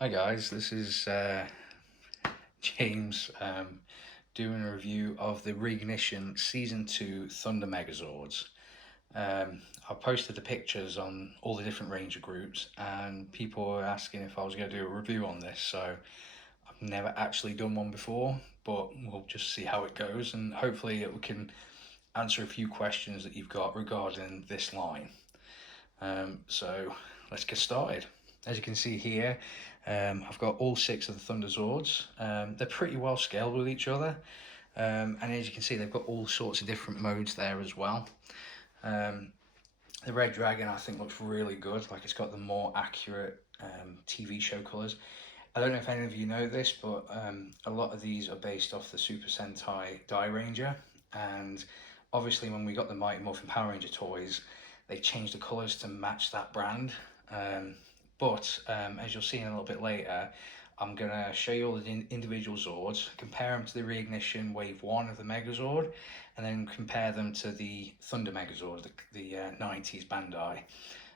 Hi guys, this is James doing a review of the Reignition Season 2 Thunder Megazords. I posted the pictures on all the different Ranger groups and people were asking if I was going to do a review on this, so I've never actually done one before, but we'll just see how it goes and hopefully it can answer a few questions that you've got regarding this line. So let's get started. As you can see here, I've got all 6 of the Thunderzords. They're pretty well scaled with each other, and as you can see, they've got all sorts of different modes there as well. The Red Dragon I think looks really good, like it's got the more accurate TV show colours. I don't know if any of you know this, but a lot of these are based off the Super Sentai Die Ranger, and obviously when we got the Mighty Morphin Power Ranger toys, they changed the colours to match that brand. But as you'll see in a little bit later, I'm going to show you all the individual Zords, compare them to the Reignition Wave 1 of the Megazord, and then compare them to the Thunder Megazord, the 90s Bandai.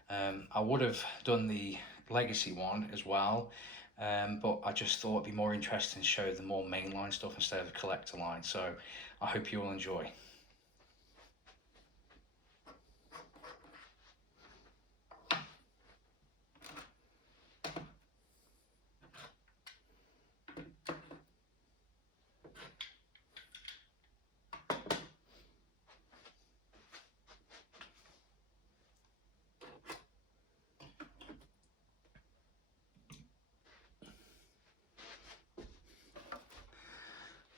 I would have done the Legacy one as well, but I just thought it'd be more interesting to show the more mainline stuff instead of the collector line, so I hope you all enjoy.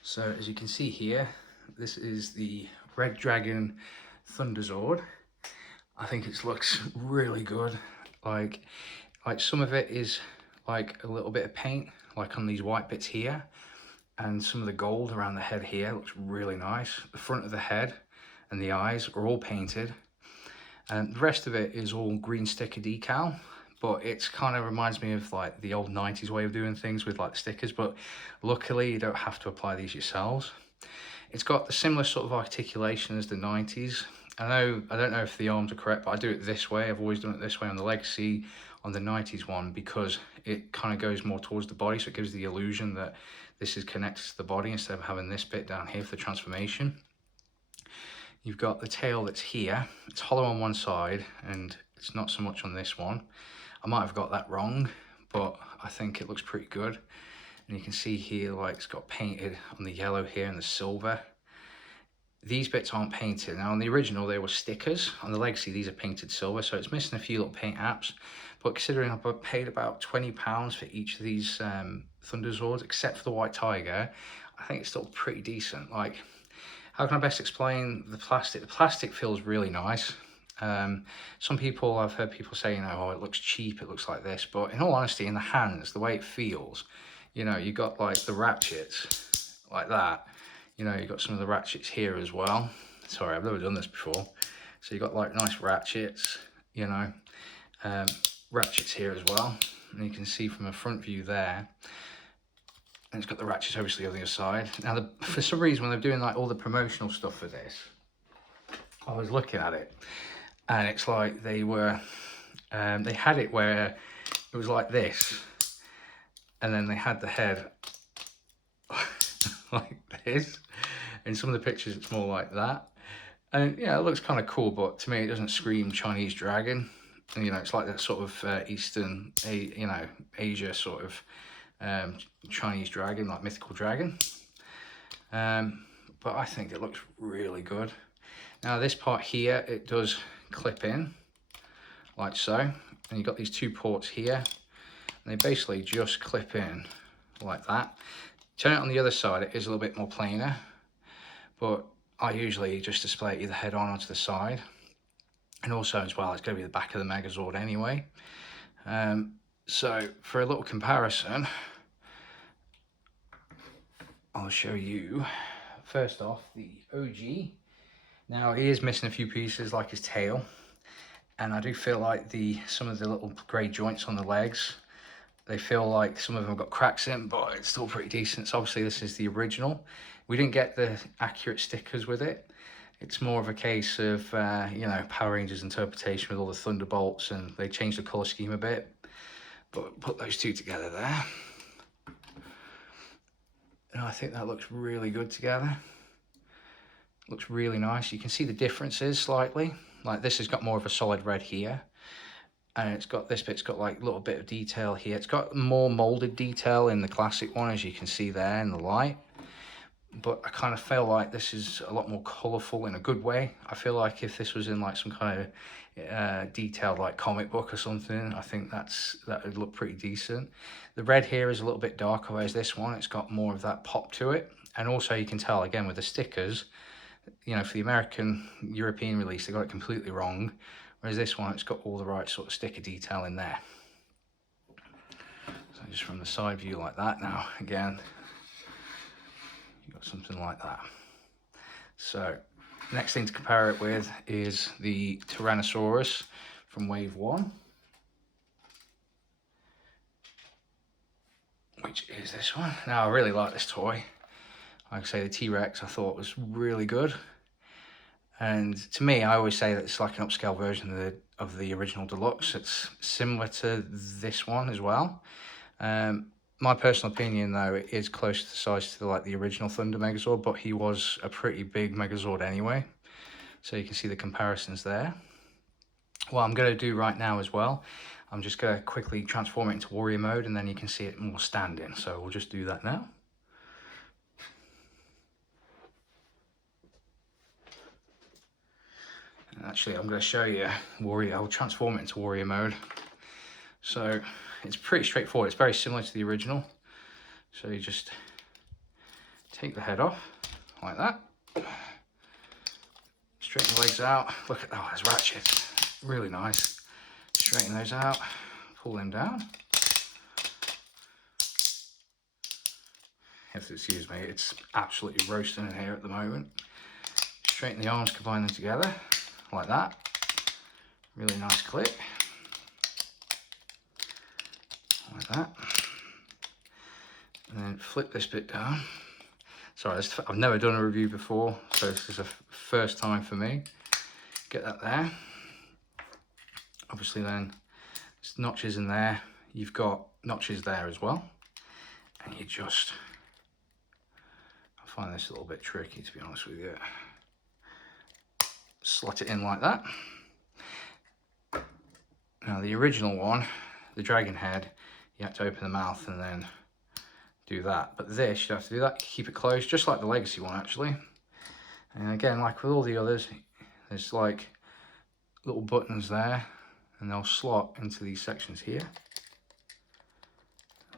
So as you can see here, this is the Red Dragon Thunderzord. I think it looks really good. Like some of it is like a little bit of paint, like on these white bits here, and some of the gold around the head here looks really nice. The front of the head and the eyes are all painted, and the rest of it is all green sticker decal. But it's kind of reminds me of like the old 90s way of doing things with like stickers, but luckily you don't have to apply these yourselves. It's got the similar sort of articulation as the 90s. I don't know if the arms are correct, but I do it this way. I've always done it this way on the Legacy, on the 90s one, because it kind of goes more towards the body, so it gives the illusion that this is connected to the body instead of having this bit down here for the transformation. You've got the tail that's here. It's hollow on one side and it's not so much on this one. I might have got that wrong, but I think it looks pretty good. And you can see here, like it's got painted on the yellow here and the silver. These bits aren't painted. Now on the original, they were stickers. On the Legacy, these are painted silver, so it's missing a few little paint apps. But considering I've paid about £20 for each of these Thunderzords, except for the White Tiger, I think it's still pretty decent. Like, how can I best explain the plastic? The plastic feels really nice. Some people, I've heard people say, oh, it looks cheap, it looks like this. But in all honesty, in the hands, the way it feels, you got like the ratchets like that. You got some of the ratchets here as well. Sorry, I've never done this before. So you got like nice ratchets, ratchets here as well. And you can see from a front view there. And it's got the ratchets obviously on the other side. Now, for some reason, when they're doing like all the promotional stuff for this, I was looking at it, and it's like they had it where it was like this, and then they had the head like this. In some of the pictures, it's more like that. And yeah, it looks kind of cool, but to me, it doesn't scream Chinese dragon. And it's like that sort of Eastern, Asia sort of Chinese dragon, like mythical dragon. But I think it looks really good. Now this part here, it does clip in like so, and you've got these 2 ports here, and they basically just clip in like that. Turn it on the other side, it is a little bit more plainer, but I usually just display it either head on or to the side. And also as well, it's going to be the back of the Megazord anyway. So for a little comparison, I'll show you first off the OG. Now he is missing a few pieces like his tail, and I do feel like some of the little grey joints on the legs, they feel like some of them have got cracks in, but it's still pretty decent. So obviously this is the original. We didn't get the accurate stickers with it. It's more of a case of, Power Rangers interpretation with all the thunderbolts, and they changed the colour scheme a bit. But put those two together there. And I think that looks really good together. Looks really nice. You can see the differences slightly. Like this has got more of a solid red here. And it's got this bit's got like a little bit of detail here. It's got more molded detail in the classic one, as you can see there in the light. But I kind of feel like this is a lot more colourful in a good way. I feel like if this was in like some kind of detailed like comic book or something, I think that would look pretty decent. The red here is a little bit darker, whereas this one, it's got more of that pop to it. And also you can tell again with the stickers, you know, for the American European release, they got it completely wrong. Whereas this one, it's got all the right sort of sticker detail in there. So just from the side view like that now, again, you've got something like that. So next thing to compare it with is the Tyrannosaurus from Wave 1. Which is this one. Now I really like this toy. Like I say, the T-Rex I thought was really good. And to me, I always say that it's like an upscale version of the original Deluxe. It's similar to this one as well. My personal opinion, though, it is close to the size to like the original Thunder Megazord, but he was a pretty big Megazord anyway. So you can see the comparisons there. What I'm going to do right now as well, I'm just going to quickly transform it into warrior mode, and then you can see it more standing. So we'll just do that now. And actually, I'm going to show you warrior. I'll transform it into warrior mode. So it's pretty straightforward. It's very similar to the original. So you just take the head off like that. Straighten the legs out. Look at, oh, there's ratchets. Really nice. Straighten those out. Pull them down. Excuse me, it's absolutely roasting in here at the moment. Straighten the arms, combine them together like that. Really nice click. Like that. And then flip this bit down. Sorry, I've never done a review before, so this is a first time for me. Get that there. Obviously then, there's notches in there. You've got notches there as well. And you just, I find this a little bit tricky, to be honest with you. Slot it in like that. Now the original one, the dragon head, you have to open the mouth and then do that. But this, you don't have to do that. Keep it closed, just like the Legacy one actually. And again, like with all the others, there's like little buttons there, and they'll slot into these sections here.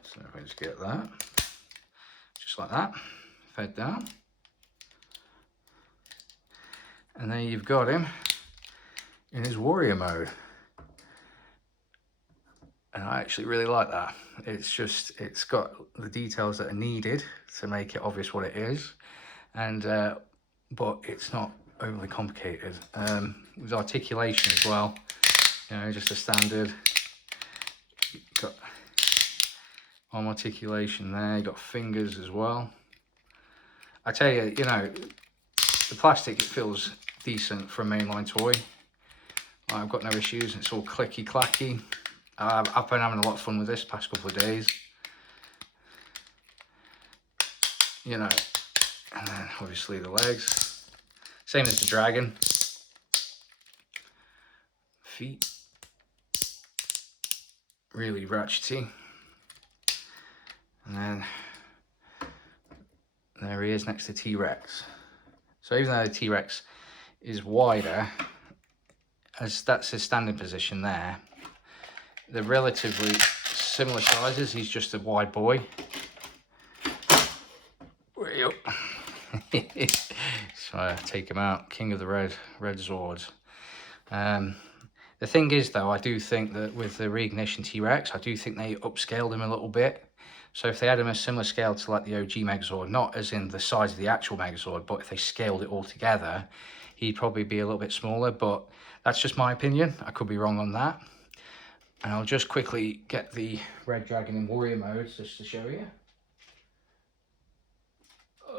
So if I just get that, just like that, fed down. And then you've got him in his warrior mode. And I actually really like that. It's just, it's got the details that are needed to make it obvious what it is. And, but it's not overly complicated. With articulation as well, you know, just a standard, you've got arm articulation there, you've got fingers as well. I tell you, you know, the plastic, it feels decent for a mainline toy. I've got no issues, it's all clicky clacky. I've been having a lot of fun with this past couple of days. You know, and then obviously the legs. Same as the dragon. Feet. Really ratchety. And then there he is next to T-Rex. So even though the T-Rex is wider, as that's his standing position there, they're relatively similar sizes. He's just a wide boy. So I take him out, king of the red Zords. The thing is though, I do think that with the Reignition T-Rex, I do think they upscaled him a little bit. So if they had him a similar scale to like the OG Megazord, not as in the size of the actual Megazord, but if they scaled it all together, he'd probably be a little bit smaller, but that's just my opinion. I could be wrong on that. And I'll just quickly get the Red Dragon in warrior mode just to show you.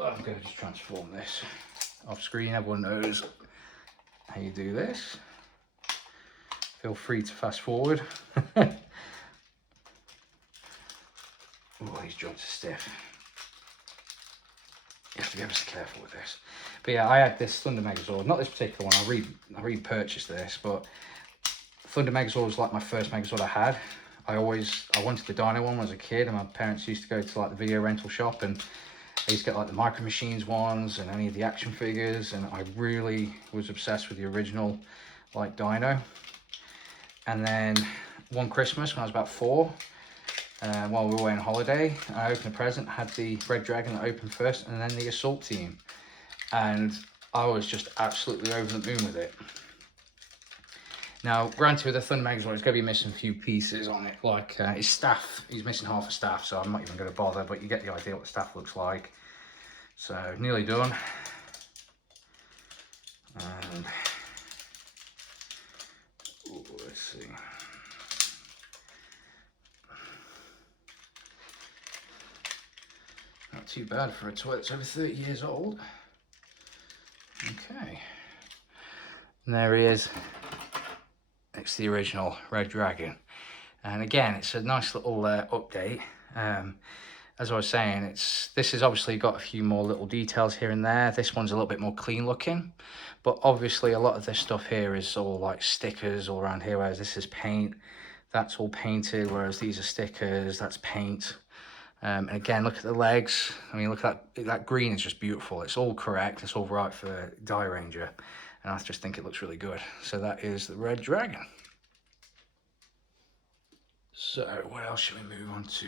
I'm going to just transform this off screen. Everyone knows how you do this. Feel free to fast forward. these joints are stiff. You have to be ever so careful with this. But yeah, I had this Thunder Megazord, not this particular one, I re-purchased this, but Thunder Megazord was like my first Megazord I had. I wanted the Dino one when I was a kid, and my parents used to go to like the video rental shop, and I used to get like the Micro Machines ones and any of the action figures, and I really was obsessed with the original like Dino. And then one Christmas when I was about 4, while we were away on holiday, I opened a present, had the Red Dragon that opened first, and then the Assault Team. And I was just absolutely over the moon with it. Now, granted, with the Thunder Megazord, it's going to be missing a few pieces on it, like his staff. He's missing half a staff, so I'm not even going to bother, but you get the idea what the staff looks like. So, nearly done. And, ooh, let's see. Not too bad for a toy that's over 30 years old. Okay. And there he is. It's the original Red Dragon, and again it's a nice little update. As I was saying, this has obviously got a few more little details here and there. This one's a little bit more clean looking, but obviously a lot of this stuff here is all like stickers all around here, whereas this is paint. That's all painted, whereas these are stickers, that's paint. And again, look at the legs. I mean, look at that green is just beautiful. It's all correct, it's all right for Die Ranger. And I just think it looks really good. So that is the Red Dragon. So what else should we move on to?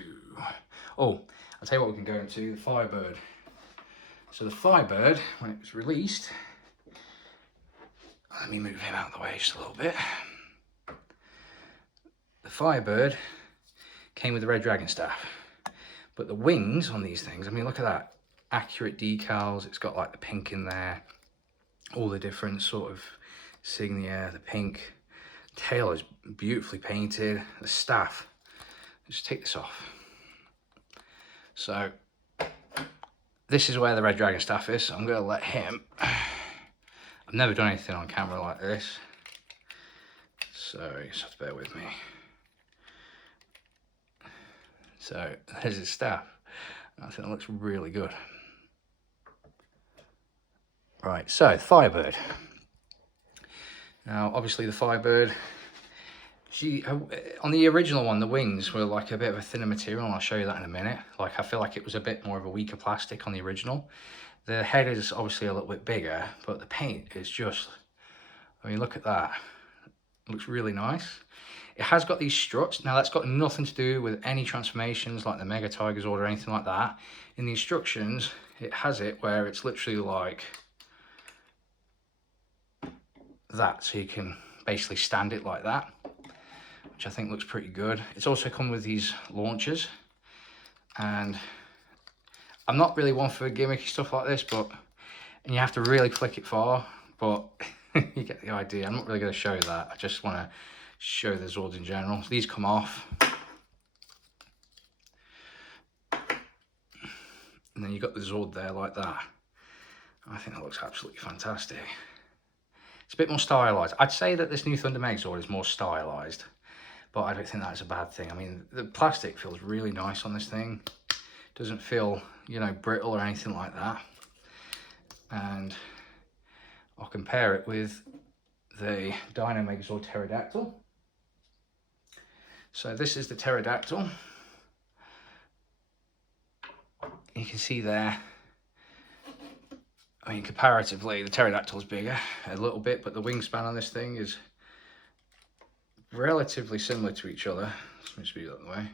Oh, I'll tell you what we can go into, the Firebird. So the Firebird, when it was released, let me move him out of the way just a little bit. The Firebird came with the Red Dragon staff. But the wings on these things, I mean, look at that. Accurate decals, it's got like the pink in there. All the different sort of insignia, the pink. Tail is beautifully painted. The staff, just take this off. So this is where the Red Dragon staff is. So I'm going to let him. I've never done anything on camera like this, so you just have to bear with me. So there's his staff. I think it looks really good. Right, so Firebird. Now, obviously the Firebird, on the original one, the wings were like a bit of a thinner material, and I'll show you that in a minute. Like, I feel like it was a bit more of a weaker plastic on the original. The head is obviously a little bit bigger, but the paint is just, I mean, look at that. It looks really nice. It has got these struts. Now, that's got nothing to do with any transformations like the Mega Tigerzord or anything like that. In the instructions, it has it where it's literally like that, so you can basically stand it like that, which I think looks pretty good. It's also come with these launchers, and I'm not really one for gimmicky stuff like this, and you have to really flick it far, but you get the idea. I'm not really going to show that. I just want to show the Zords in general. So these come off, and then you've got the Zord there like that. I think that looks absolutely fantastic. It's a bit more stylized. I'd say that this new Thunder Megazord is more stylized, but I don't think that's a bad thing. I mean, the plastic feels really nice on this thing. Doesn't feel, you know, brittle or anything like that. And I'll compare it with the Dino Megazord Pterodactyl. So this is the Pterodactyl. You can see there, I mean, comparatively, the Pterodactyl is bigger a little bit, but the wingspan on this thing is relatively similar to each other. Let me just move that way.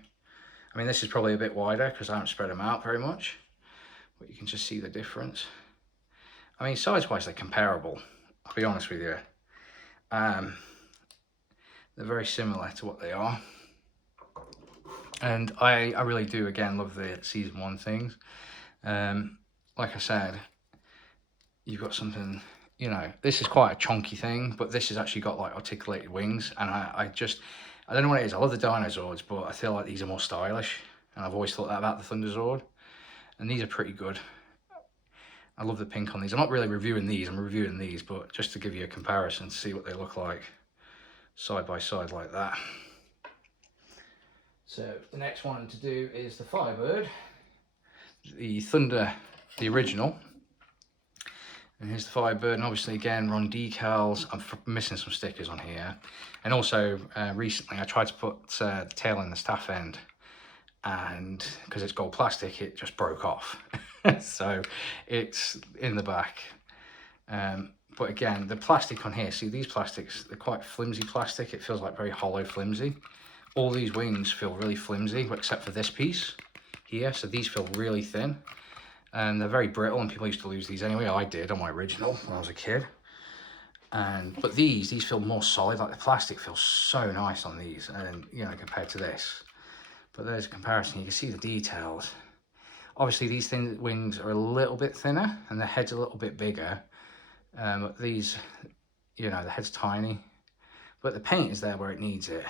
I mean, this is probably a bit wider because I haven't spread them out very much, but you can just see the difference. I mean, size-wise, they're comparable, I'll be honest with you. They're very similar to what they are. And I really do, again, love the Season 1 things. Like I said, you've got something, you know, this is quite a chunky thing, but this has actually got like articulated wings, and I don't know what it is. I love the Dinozords, but I feel like these are more stylish, and I've always thought that about the Thunderzord, and these are pretty good. I love the pink on these. I'm not really reviewing these, I'm reviewing these, but just to give you a comparison to see what they look like side by side like that. So the next one to do is the Firebird, the Thunder, the original. And here's the Firebird, and obviously again, we're on decals. I'm missing some stickers on here. And also, recently I tried to put the tail in the staff end, and because it's gold plastic, it just broke off. So it's in the back. But again, the plastic on here, see these plastics, they're quite flimsy plastic. It feels like very hollow, flimsy. All these wings feel really flimsy, except for this piece here. So these feel really thin. And they're very brittle, and people used to lose these anyway. I did on my original when I was a kid. But these feel more solid. Like the plastic feels so nice on these, and you know, compared to this. But there's a comparison. You can see the details. Obviously, these thin wings are a little bit thinner, and the head's a little bit bigger. These, you know, the head's tiny, but the paint is there where it needs it.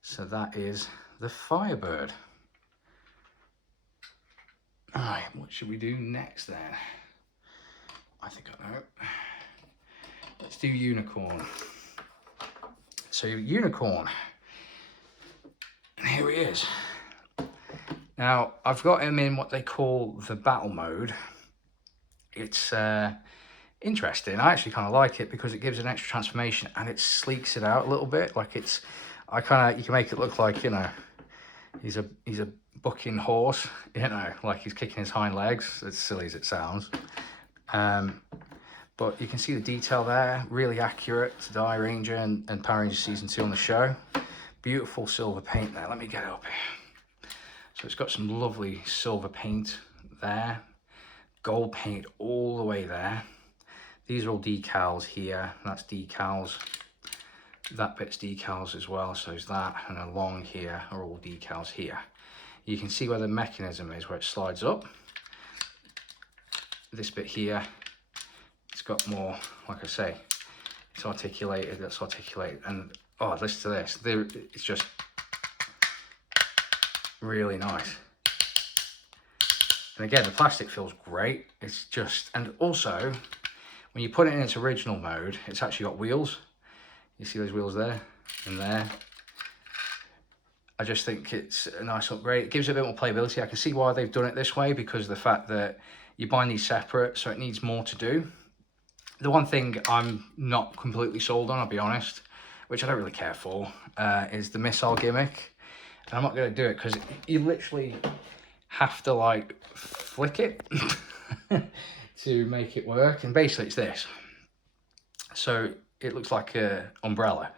So that is the Firebird. Alright, what should we do next then? I think I know. Let's do Unicorn. So Unicorn, and here he is. Now, I've got him in what they call the battle mode. It's interesting. I actually kind of like it because it gives an extra transformation and it sleeks it out a little bit. Like it's, you can make it look like, you know, he's a bucking horse, you know, like he's kicking his hind legs, as silly as it sounds. But you can see the detail there, really accurate to Die Ranger and Power Rangers Season 2 on the show. Beautiful silver paint there. Let me get it up here. So it's got some lovely silver paint there. Gold paint all the way there. These are all decals here. That's decals. That bit's decals as well, so is that. And along here are all decals here. You can see where the mechanism is, where it slides up. This bit here, it's got more, like I say, it's articulated, that's articulated. And oh, listen to this, it's just really nice. And again, the plastic feels great. It's just, and also, when you put it in its original mode, it's actually got wheels. You see those wheels there and there. I just think it's a nice upgrade. It gives it a bit more playability. I can see why they've done it this way, because of the fact that you bind these separate, so it needs more to do. The one thing I'm not completely sold on, I'll be honest, which I don't really care for, is the missile gimmick. And I'm not going to do it because you literally have to like flick it to make it work. And basically it's this. So it looks like an umbrella.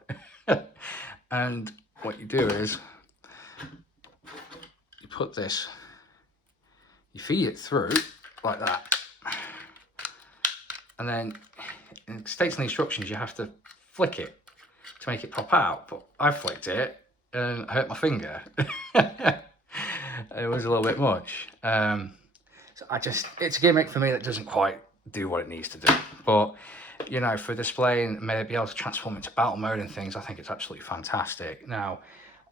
And what you do is you put this, you feed it through like that, and then it states in the instructions you have to flick it to make it pop out, but I flicked it and I hurt my finger. It was a little bit much. So it's a gimmick for me that doesn't quite do what it needs to do, but you know, for display and maybe be able to transform into battle mode and things, I think it's absolutely fantastic. Now,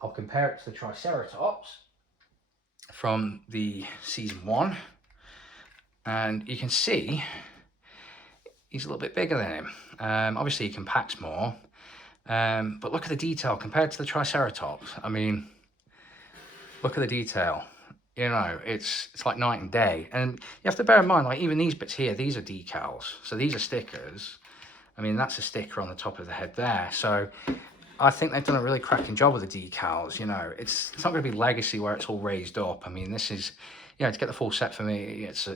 I'll compare it to the Triceratops from the Season 1, and you can see he's a little bit bigger than him. Obviously, he compacts more, but look at the detail compared to the Triceratops. I mean, look at the detail. You know, it's like night and day. And you have to bear in mind, like even these bits here, these are decals. So these are stickers. I mean, that's a sticker on the top of the head there. So I think they've done a really cracking job with the decals. You know, it's not going to be Legacy where it's all raised up. I mean, this is, you know, to get the full set for me, it's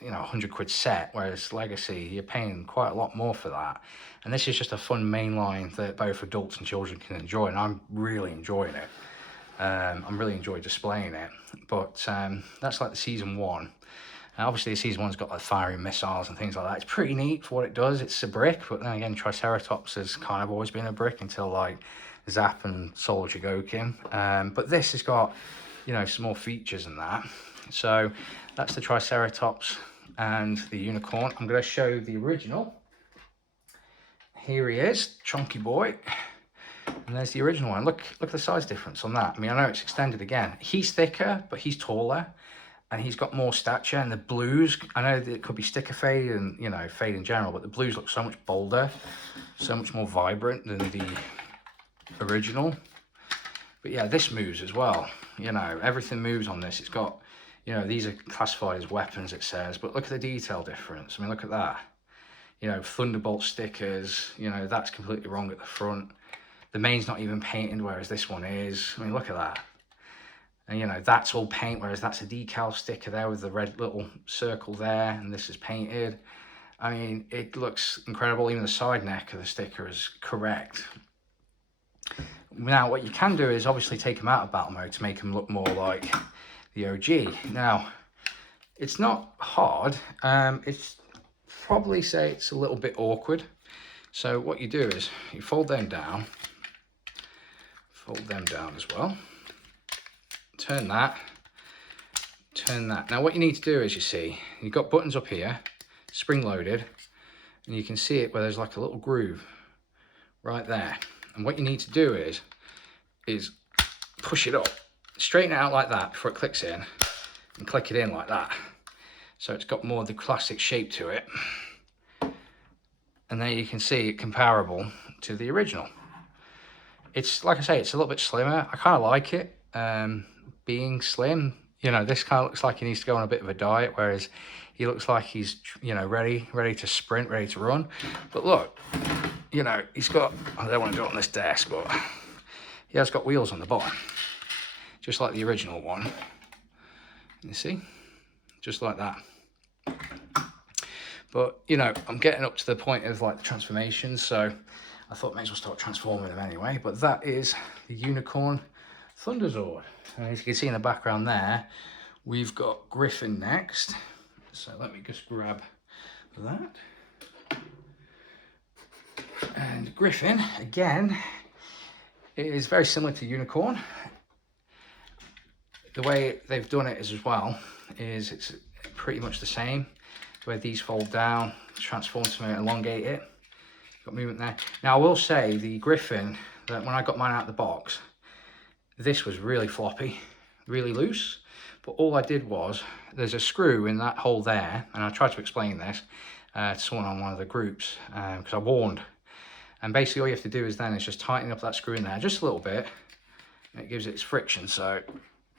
you know, £100 set, whereas Legacy, you're paying quite a lot more for that. And this is just a fun mainline that both adults and children can enjoy, and I'm really enjoying it. I'm really enjoying displaying it. But that's like the Season 1. Obviously, the Season 1's got like firing missiles and things like that. It's pretty neat for what it does. It's a brick, but then again, Triceratops has kind of always been a brick until like Zap and Soul Jigokin. But this has got, you know, some more features than that. So that's the Triceratops and the Unicorn. I'm going to show the original. Here he is, chunky boy. And there's the original one. Look at the size difference on that. I mean, I know it's extended again. He's thicker, but he's taller. And he's got more stature. And the blues, I know that it could be sticker fade and, you know, fade in general, but the blues look so much bolder, so much more vibrant than the original. But yeah, this moves as well. You know, everything moves on this. It's got, you know, these are classified as weapons, it says, but look at the detail difference. I mean, look at that. You know, Thunderbolt stickers, you know, that's completely wrong at the front. The main's not even painted, whereas this one is. I mean, look at that. And, you know, that's all paint, whereas that's a decal sticker there with the red little circle there, and this is painted. I mean, it looks incredible. Even the side neck of the sticker is correct. Now, what you can do is obviously take them out of battle mode to make them look more like the OG. Now, it's not hard. It's probably say it's a little bit awkward. So what you do is you fold them down as well. Turn that. Now what you need to do is, you see, you've got buttons up here, spring loaded, and you can see it where there's like a little groove right there. And what you need to do is push it up, straighten it out like that before it clicks in, and click it in like that. So it's got more of the classic shape to it. And there you can see it comparable to the original. It's, like I say, it's a little bit slimmer. I kind of like it being slim. You know, this kind of looks like he needs to go on a bit of a diet, whereas he looks like he's, you know, ready to sprint, ready to run. But look, you know, he's got, I don't want to do it on this desk, but he has got wheels on the bottom, just like the original one. You see? Just like that. But, you know, I'm getting up to the point of like the transformations, so I thought may as well start transforming them anyway. But that is the Unicorn Thunderzord. And as you can see in the background there, we've got Griffin next. So let me just grab that. And Griffin, again, it is very similar to Unicorn. The way they've done it is as well, is it's pretty much the same. Where these fold down, transform to elongate it. Got movement there. Now I will say the Griffin, that when I got mine out of the box, this was really floppy, really loose. But all I did was, there's a screw in that hole there, and I tried to explain this to someone on one of the groups, because I warned. And basically all you have to do is just tighten up that screw in there just a little bit, and it gives it its friction, so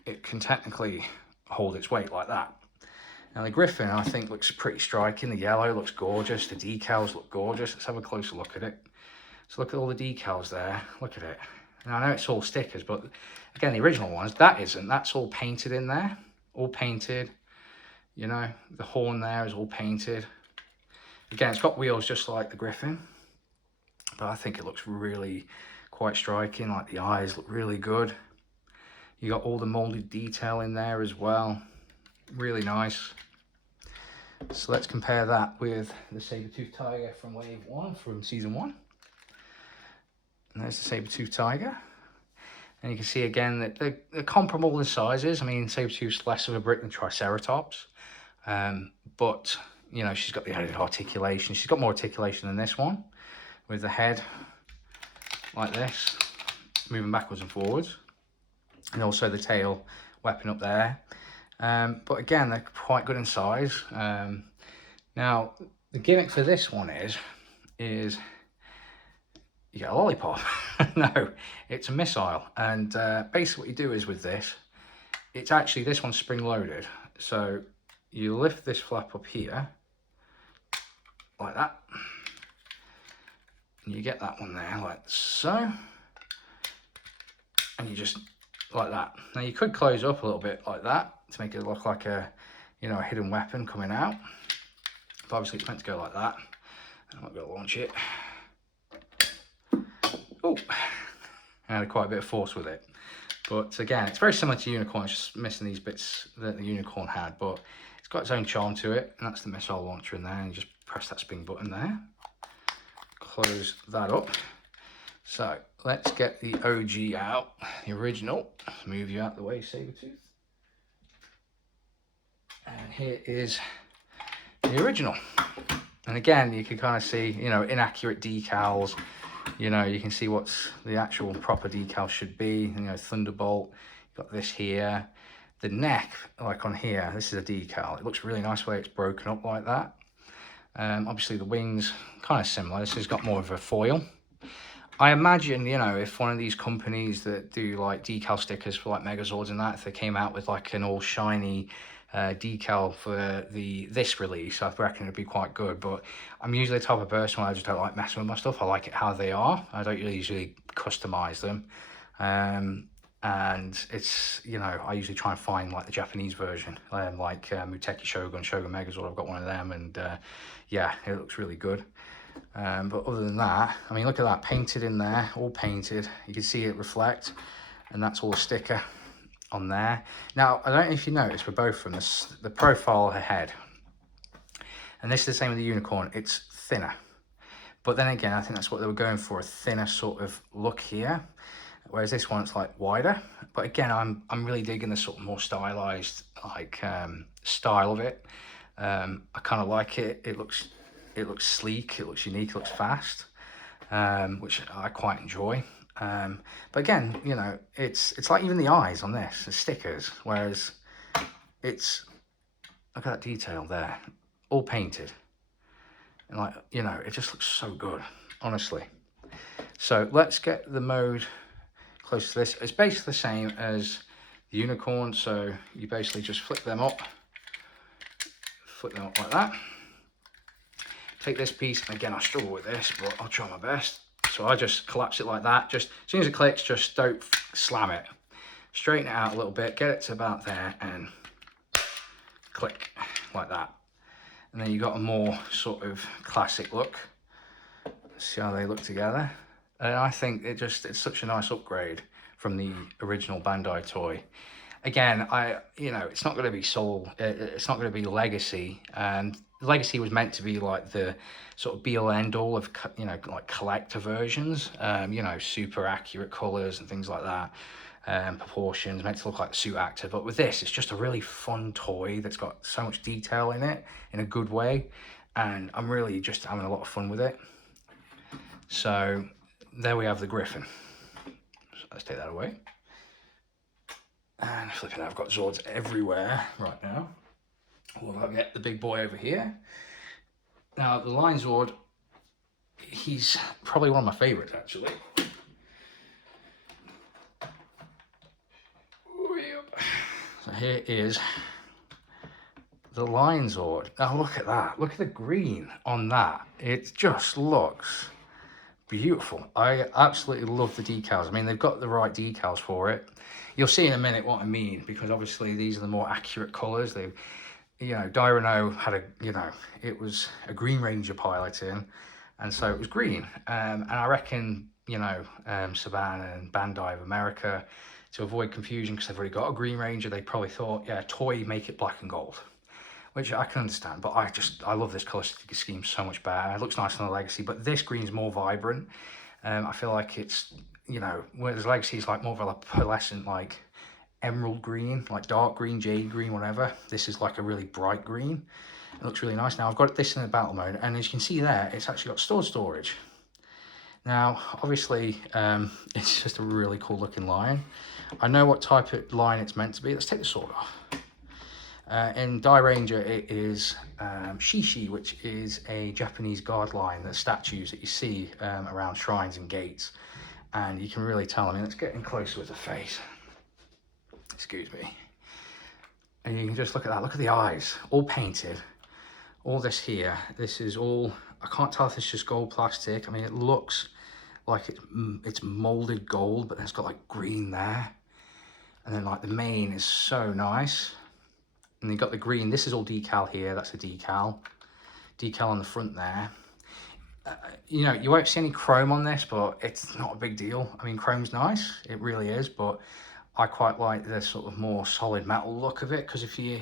it can technically hold its weight like that. Now the Griffin, I think, looks pretty striking. The yellow looks gorgeous. The decals look gorgeous. Let's have a closer look at it. So look at all the decals there. Look at it. Now I know it's all stickers, but again, the original ones, that isn't. That's all painted in there. All painted. You know, the horn there is all painted. Again, it's got wheels just like the Griffin. But I think it looks really quite striking. Like the eyes look really good. You got all the molded detail in there as well. Really nice. So let's compare that with the saber-toothed tiger from wave 1 from season 1. And there's the saber-toothed tiger. And you can see again that they're comparable in sizes. I mean, saber-tooth's less of a brick than Triceratops. But, you know, she's got the added articulation. She's got more articulation than this one, with the head like this, moving backwards and forwards. And also the tail weapon up there. But again, they're quite good in size. Now, the gimmick for this one is you get a lollipop. No, it's a missile. And basically what you do is with this, it's actually, this one's spring loaded. So you lift this flap up here, like that. And you get that one there, like so. And you just, like that. Now you could close up a little bit like that to make it look like a, you know, a hidden weapon coming out. But obviously it's meant to go like that. I'm not going to launch it. Oh, I had quite a bit of force with it. But again, it's very similar to Unicorn. It's just missing these bits that the Unicorn had. But it's got its own charm to it. And that's the missile launcher in there. And you just press that spring button there. Close that up. So let's get the OG out, the original. Move you out the way, Sabertooth. And here is the original. And again, you can kind of see, you know, inaccurate decals. You know, you can see what's the actual proper decal should be. You know, Thunderbolt, you've got this here. The neck, like on here, this is a decal. It looks really nice the way it's broken up like that. Obviously the wings, kind of similar. This has got more of a foil. I imagine, you know, if one of these companies that do like decal stickers for like Megazords and that, if they came out with like an all shiny decal for this release, I reckon it'd be quite good. But I'm usually the type of person where I just don't like messing with my stuff. I like it how they are. I don't really usually customize them. And it's, you know, I usually try and find like the Japanese version, like Muteki Shogun, Shogun Megazord. I've got one of them, and yeah, it looks really good. But other than that, I mean, look at that, painted in there, all painted. You can see it reflect, and that's all a sticker on there. Now, I don't know if you noticed, for both of them, the profile ahead, and this is the same with the unicorn, it's thinner. But then again, I think that's what they were going for, a thinner sort of look here. Whereas this one, it's like wider. But again, I'm really digging the sort of more stylized like style of it. I kind of like it. It looks sleek. It looks unique. It looks fast, which I quite enjoy. But again, you know, it's like even the eyes on this, the stickers. Whereas it's, look at that detail there, all painted, and like, you know, it just looks so good, honestly. So let's get the mode close to this. It's basically the same as the unicorn, so you basically just flip them up like that. Take this piece, and again, I struggle with this, but I'll try my best. So I just collapse it like that. Just as soon as it clicks, just don't slam it. Straighten it out a little bit, get it to about there, and click like that. And then you got a more sort of classic look. See how they look together. And I think it's such a nice upgrade from the original Bandai toy. Again, you know, it's not going to be it's not going to be Legacy, and Legacy was meant to be like the sort of be-all end-all of, you know, like collector versions, you know, super accurate colors and things like that, proportions, meant to look like the suit actor. But with this, it's just a really fun toy that's got so much detail in it in a good way, and I'm really just having a lot of fun with it. So there we have the Griffin. So let's take that away. And flipping out, I've got Zords everywhere right now. Well, I'll get the big boy over here. Now, the Line Zord, he's probably one of my favorites, actually. So here is the Line Zord. Now, look at that. Look at the green on that. It just looks beautiful. I absolutely love the decals. I mean, they've got the right decals for it. You'll see in a minute what I mean, because obviously these are the more accurate colors. They've, you know, Dairono had a, you know, it was a Green Ranger piloting, and so it was green. And I reckon, you know, Saban and Bandai of America, to avoid confusion, because they've already got a Green Ranger, they probably thought, yeah, toy, make it black and gold. Which I can understand, but I love this colour scheme so much better. It looks nice on the Legacy, but this green's more vibrant. I feel like it's, you know, whereas Legacy is like more of a pearlescent, like emerald green, like dark green, jade green, whatever. This is like a really bright green. It looks really nice. Now I've got this in the battle mode, and as you can see there, it's actually got stored storage. Now, obviously, it's just a really cool looking line. I know what type of line it's meant to be. Let's take the sword off. In Dairanger, it is Shishi, which is a Japanese guard line, the statues that you see around shrines and gates. And you can really tell, I mean, let's get in closer with the face. Excuse me. And you can just look at that, look at the eyes, all painted. All this here, this is all, I can't tell if it's just gold plastic. I mean, it looks like it's molded gold, but it's got like green there. And then like the mane is so nice. And you've got the green, this is all decal here, that's a decal on the front there. You know, you won't see any chrome on this, but it's not a big deal. I mean, chrome's nice, it really is, but I quite like the sort of more solid metal look of it, because if you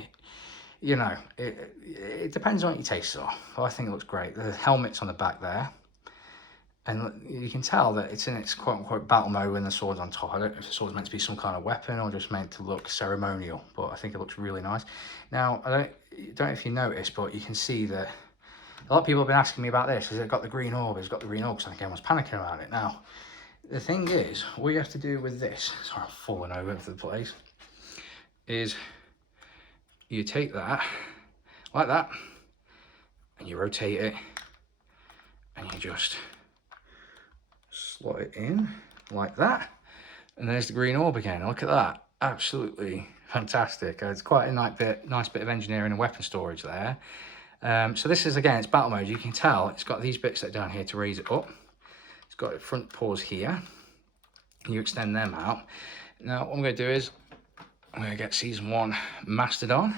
know, it depends on what your tastes are. But I think it looks great. The helmet's on the back there, and you can tell that it's in its quote-unquote battle mode when the sword's on top. I don't know if the sword's meant to be some kind of weapon or just meant to look ceremonial, but I think it looks really nice. Now, I don't know if you noticed, but you can see that a lot of people have been asking me about this. Has it got the green orb? Has it got the green orb? Because again, I was panicking about it. Now, the thing is, all you have to do with this, sorry, I'm falling over the place, is you take that, like that, and you rotate it, and you just slot it in like that. And there's the green orb again. Look at that. Absolutely fantastic. It's quite a nice bit of engineering and weapon storage there. So this is, again, it's battle mode. You can tell it's got these bits that are down here to raise it up. It's got front paws here. You extend them out. Now, what I'm going to do is I'm going to get Season 1 mastered on.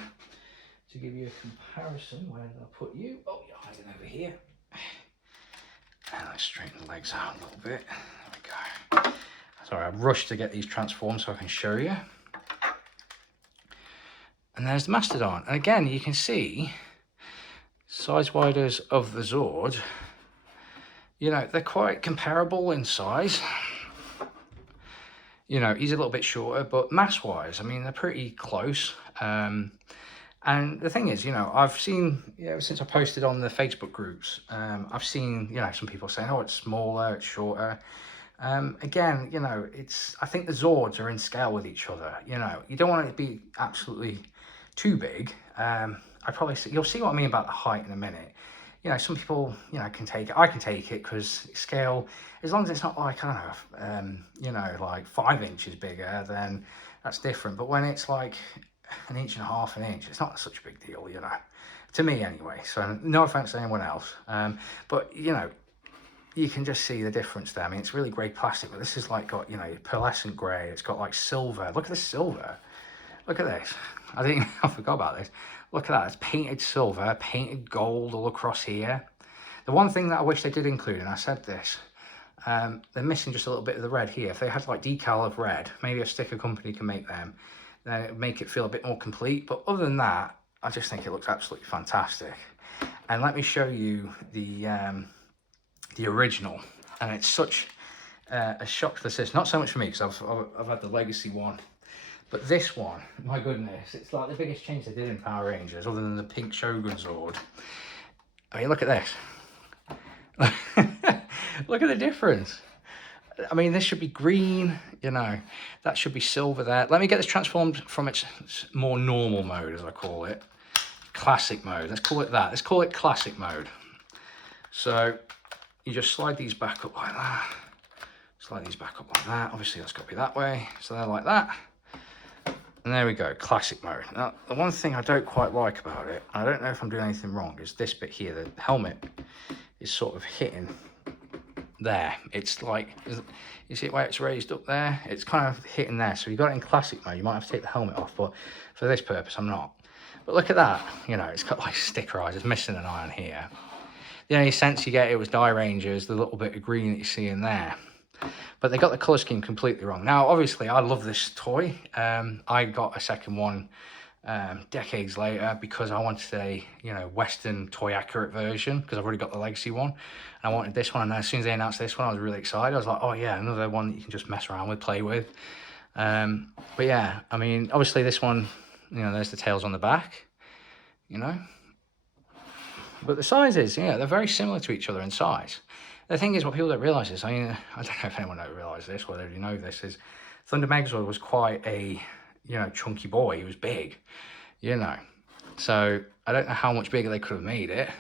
To give you a comparison, where did I put you? Oh, you're hiding over here. And let's straighten the legs out a little bit. There we go. Sorry, I rushed to get these transformed so I can show you. And there's the Mastodon. And again, you can see size widers of the Zord. You know, they're quite comparable in size. You know, he's a little bit shorter, but mass-wise, I mean, they're pretty close. And the thing is, you know, I've seen, you know, since I posted on the Facebook groups, I've seen, you know, some people saying, oh, it's smaller, it's shorter. Again, you know, I think the Zords are in scale with each other. You know, you don't want it to be absolutely too big. You'll see what I mean about the height in a minute. You know, some people, you know, can take it. I can take it because scale, as long as it's not like, I don't know, you know, like 5 inches bigger, then that's different. But when it's like 1.5 inches, an inch, it's not such a big deal, you know, to me anyway. So no offense to anyone else. But, you know, you can just see the difference there. I mean, it's really grey plastic, but this is like got, you know, pearlescent grey. It's got like silver. Look at this silver. Look at this. I forgot about this. Look at that. It's painted silver, painted gold all across here. The one thing that I wish they did include, and I said this, they're missing just a little bit of the red here. If they had like decal of red, maybe a sticker company can make them, then it would make it feel a bit more complete. But other than that, I just think it looks absolutely fantastic. And let me show you the original. And it's such a shock to the system. Not so much for me, because I've had the Legacy one. But this one, my goodness, it's like the biggest change they did in Power Rangers, other than the pink Shogun Zord. I mean, look at this. Look at the difference. I mean, this should be green, you know, that should be silver there. Let me get this transformed from its more normal mode, as I call it. Classic mode, let's call it that. Let's call it classic mode. So you just slide these back up like that. Slide these back up like that. Obviously, that's got to be that way. So they're like that. And there we go, classic mode. Now, the one thing I don't quite like about it, I don't know if I'm doing anything wrong, is this bit here. The helmet is sort of hitting there. It's like, you see where it's raised up there? It's kind of hitting there. So you got it in classic mode, you might have to take the helmet off, but for this purpose, I'm not. But look at that, you know, it's got like sticker eyes. It's missing an eye on here. The only sense you get it was Die Rangers, the little bit of green that you see in there. But they got the colour scheme completely wrong. Now, obviously, I love this toy. I got a second one decades later because I wanted a, you know, Western toy accurate version, because I've already got the Legacy one. And I wanted this one, and as soon as they announced this one, I was really excited. I was like, oh yeah, another one that you can just mess around with, play with. But yeah, I mean, obviously this one, you know, there's the tails on the back, you know. But the sizes, yeah, they're very similar to each other in size. The thing is, what people don't realise is, I mean, I don't know if anyone don't realise this, whether you know this, is Thunder Megazord was quite a, you know, chunky boy. He was big, you know. So I don't know how much bigger they could have made it.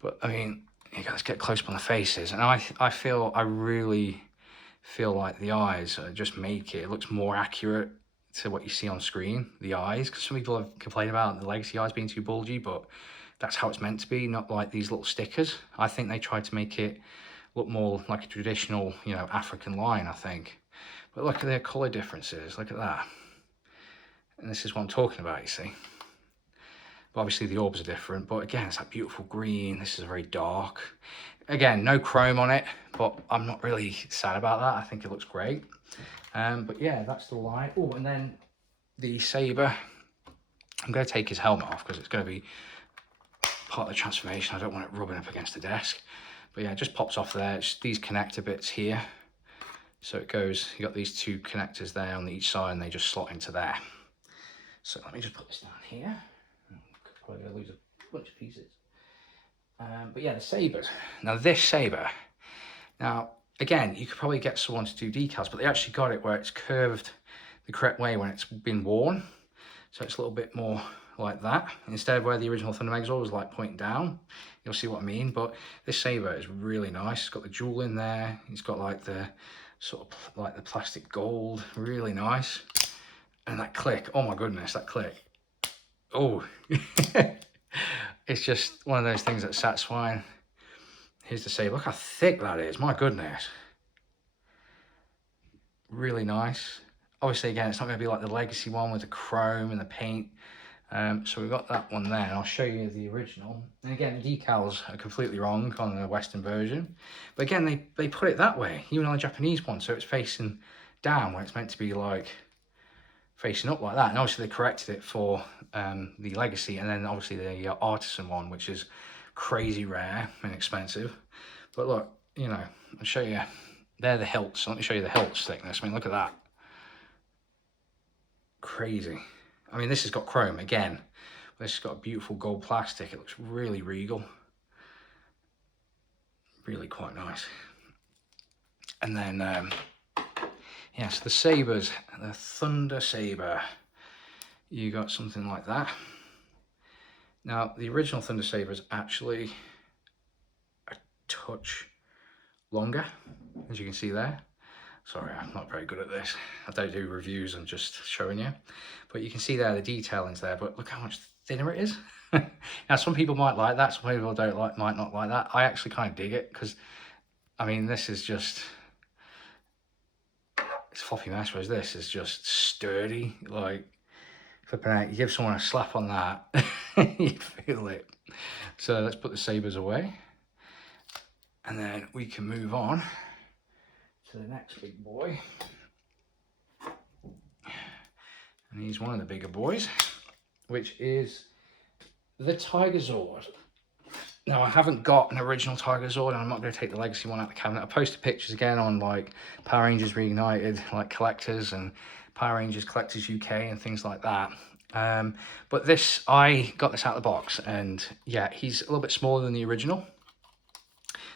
But, I mean, you guys get close up on the faces. And I really feel like the eyes just make it. It looks more accurate to what you see on screen, the eyes. Because some people have complained about the Legacy eyes being too bulgy, but that's how it's meant to be, not like these little stickers. I think they tried to make it look more like a traditional, you know, African line, I think. But look at their colour differences, look at that. And this is what I'm talking about, you see. But obviously the orbs are different, but again, it's that beautiful green. This is very dark. Again, no chrome on it, but I'm not really sad about that. I think it looks great. But yeah, that's the line. Oh, and then the saber. I'm going to take his helmet off because it's going to be part of the transformation. I don't want it rubbing up against the desk. But yeah, it just pops off there. It's these connector bits here. So it goes, you got these two connectors there on each side, and they just slot into there. So let me just put this down here. Probably gonna lose a bunch of pieces. But yeah, the sabers. Now this saber, now again, you could probably get someone to do decals, but they actually got it where it's curved the correct way when it's been worn. So it's a little bit more like that, instead of where the original Thunder Megazord was like pointing down. You'll see what I mean. But this saber is really nice. It's got the jewel in there. It's got like the sort of like the plastic gold, really nice. And that click, oh my goodness, that click. Oh, it's just one of those things that's satisfying. Here's the saber. Look how thick that is. My goodness. Really nice. Obviously, again, it's not going to be like the legacy one with the chrome and the paint. So we've got that one there, and I'll show you the original. And again, the decals are completely wrong on the Western version. But again, they put it that way, even on the Japanese one, so it's facing down where it's meant to be like facing up like that. And obviously they corrected it for the legacy, and then obviously the artisan one, which is crazy rare and expensive. But look, you know, I'll show you. They're the hilts. Let me show you the hilts thickness. I mean, look at that. Crazy. I mean, this has got chrome again. This has got a beautiful gold plastic. It looks really regal. Really quite nice. And then, yes, the sabers, the Thunder Saber. You got something like that. Now, the original Thunder Saber is actually a touch longer, as you can see there. Sorry, I'm not very good at this. I don't do reviews, I'm just showing you. But you can see there the detailing's there, but look how much thinner it is. Now, some people might like that, some people might not like that. I actually kind of dig it, because, I mean, this is just, it's floppy mess, whereas this is just sturdy. Like, flipping out, you give someone a slap on that, you feel it. So let's put the sabers away. And then we can move on to the next big boy. And he's one of the bigger boys, which is the Tigerzord. Now, I haven't got an original Tigerzord, and I'm not going to take the legacy one out of the cabinet. I posted pictures again on like Power Rangers Reunited, like collectors, and Power Rangers Collectors UK and things like that. But this, I got this out of the box, and yeah, he's a little bit smaller than the original.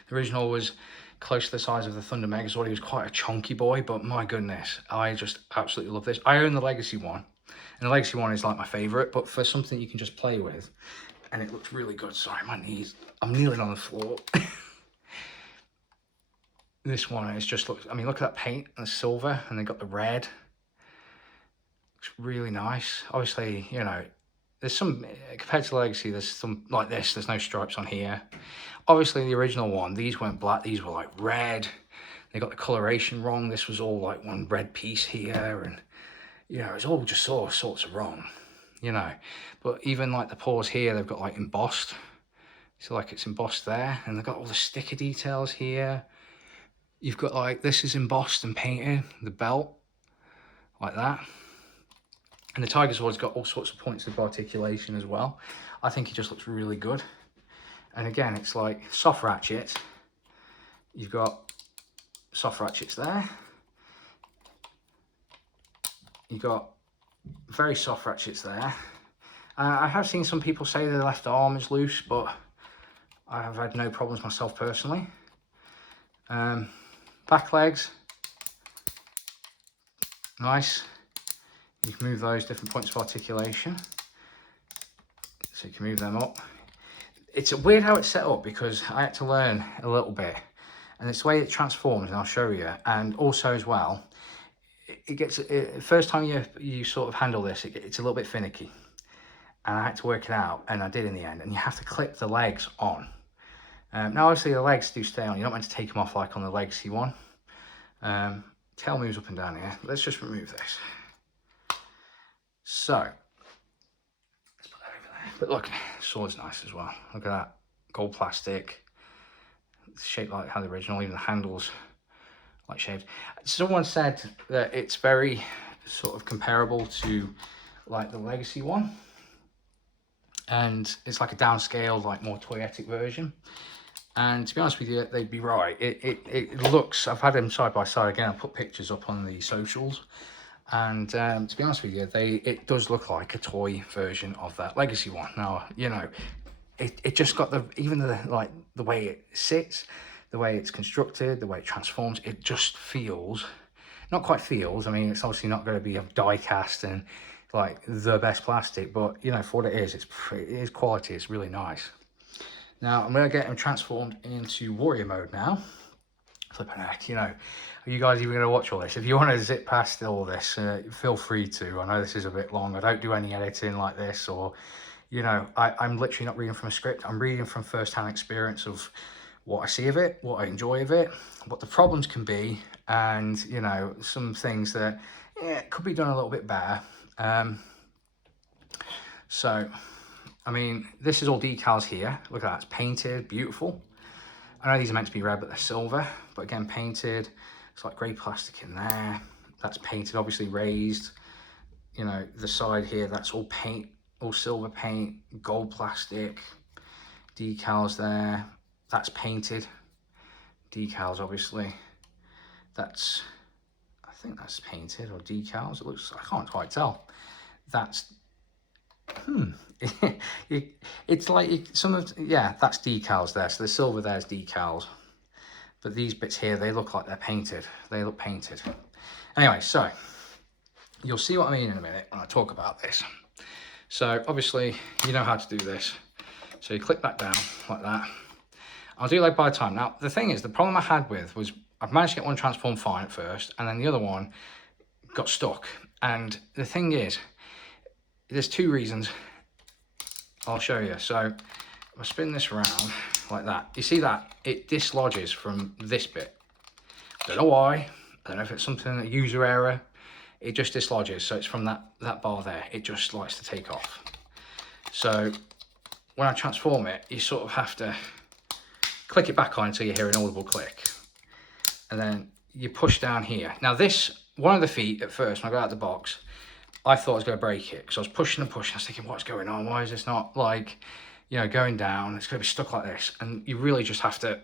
The original was close to the size of the Thunder Megazord. He was quite a chunky boy, but my goodness, I just absolutely love this. I own the legacy one, and the legacy one is like my favorite, but for something you can just play with, and it looks really good. Sorry, my knees, I'm kneeling on the floor. This one is just, I mean, look at that paint and the silver, and they got the red. Looks really nice. Obviously, you know, there's some, compared to the legacy, there's some like this, there's no stripes on here. Obviously the original one, these weren't black, these were like red. They got the coloration wrong. This was all like one red piece here, and you know, it's all just all sorts of wrong, you know. But even like the paws here, they've got like embossed. So like it's embossed there, and they've got all the sticker details here. You've got like, this is embossed and painted, the belt, like that. And the Tigerzord's got all sorts of points of articulation as well. I think it just looks really good. And again, it's like soft ratchets. You've got soft ratchets there. You've got very soft ratchets there. I have seen some people say the left arm is loose, but I have had no problems myself personally. Back legs, nice. You can move those different points of articulation, so you can move them up. It's weird how it's set up, because I had to learn a little bit, and it's the way it transforms, and I'll show you. And also as well, it gets, first time you sort of handle this, it's a little bit finicky, and I had to work it out, and I did in the end. And you have to clip the legs on. Now obviously the legs do stay on, you're not meant to take them off like on the legacy one. Tail moves up and down here. Let's just remove this. So, let's put that over there. But look, the sword's nice as well. Look at that, gold plastic. It's shaped like how the original, even the handles like shaped. Someone said that it's very sort of comparable to like the legacy one. And it's like a downscaled, like more toyetic version. And to be honest with you, they'd be right. It looks, I've had them side by side again. I'll put pictures up on the socials. And to be honest with you, it does look like a toy version of that legacy one. Now, you know, it just got even the way it sits, the way it's constructed, the way it transforms, it just feels, not quite feels, I mean, it's obviously not going to be a die cast and like the best plastic, but you know, for what it is quality. It's really nice. Now I'm gonna get him transformed into warrior mode now. Flipping heck, you know, are you guys even going to watch all this? If you want to zip past all this, feel free to. I know this is a bit long. I don't do any editing like this, or, you know, I'm literally not reading from a script. I'm reading from first-hand experience of what I see of it, what I enjoy of it, what the problems can be, and, you know, some things that, yeah, could be done a little bit better. So, I mean, this is all decals here. Look at that, it's painted, beautiful. I know these are meant to be red, but they're silver. But again, painted. It's like grey plastic in there. That's painted, obviously raised. You know, the side here, that's all paint, all silver paint, gold plastic, decals there. That's painted. Decals, obviously. That's, I think that's painted or decals. It looks, I can't quite tell. That's, it's like some of, yeah, that's decals there. So the silver there's decals, but these bits here, they look like they're painted. They look painted. Anyway, so you'll see what I mean in a minute when I talk about this. So obviously you know how to do this. So you click that down like that. I'll do like by time. Now the thing is, the problem I had with was I've managed to get one transform fine at first, and then the other one got stuck. And the thing is, there's two reasons. I'll show you. So if I spin this around like that, you see that it dislodges from this bit. I don't know why. I don't know if it's something, a user error. It just dislodges. So it's from that bar there. It just likes to take off. So when I transform it, you sort of have to click it back on until you hear an audible click. And then you push down here. Now this, one of the feet at first, when I got out of the box, I thought I was going to break it because I was pushing and pushing. I was thinking, what's going on? Why is this not like, you know, going down? It's going to be stuck like this. And you really just have to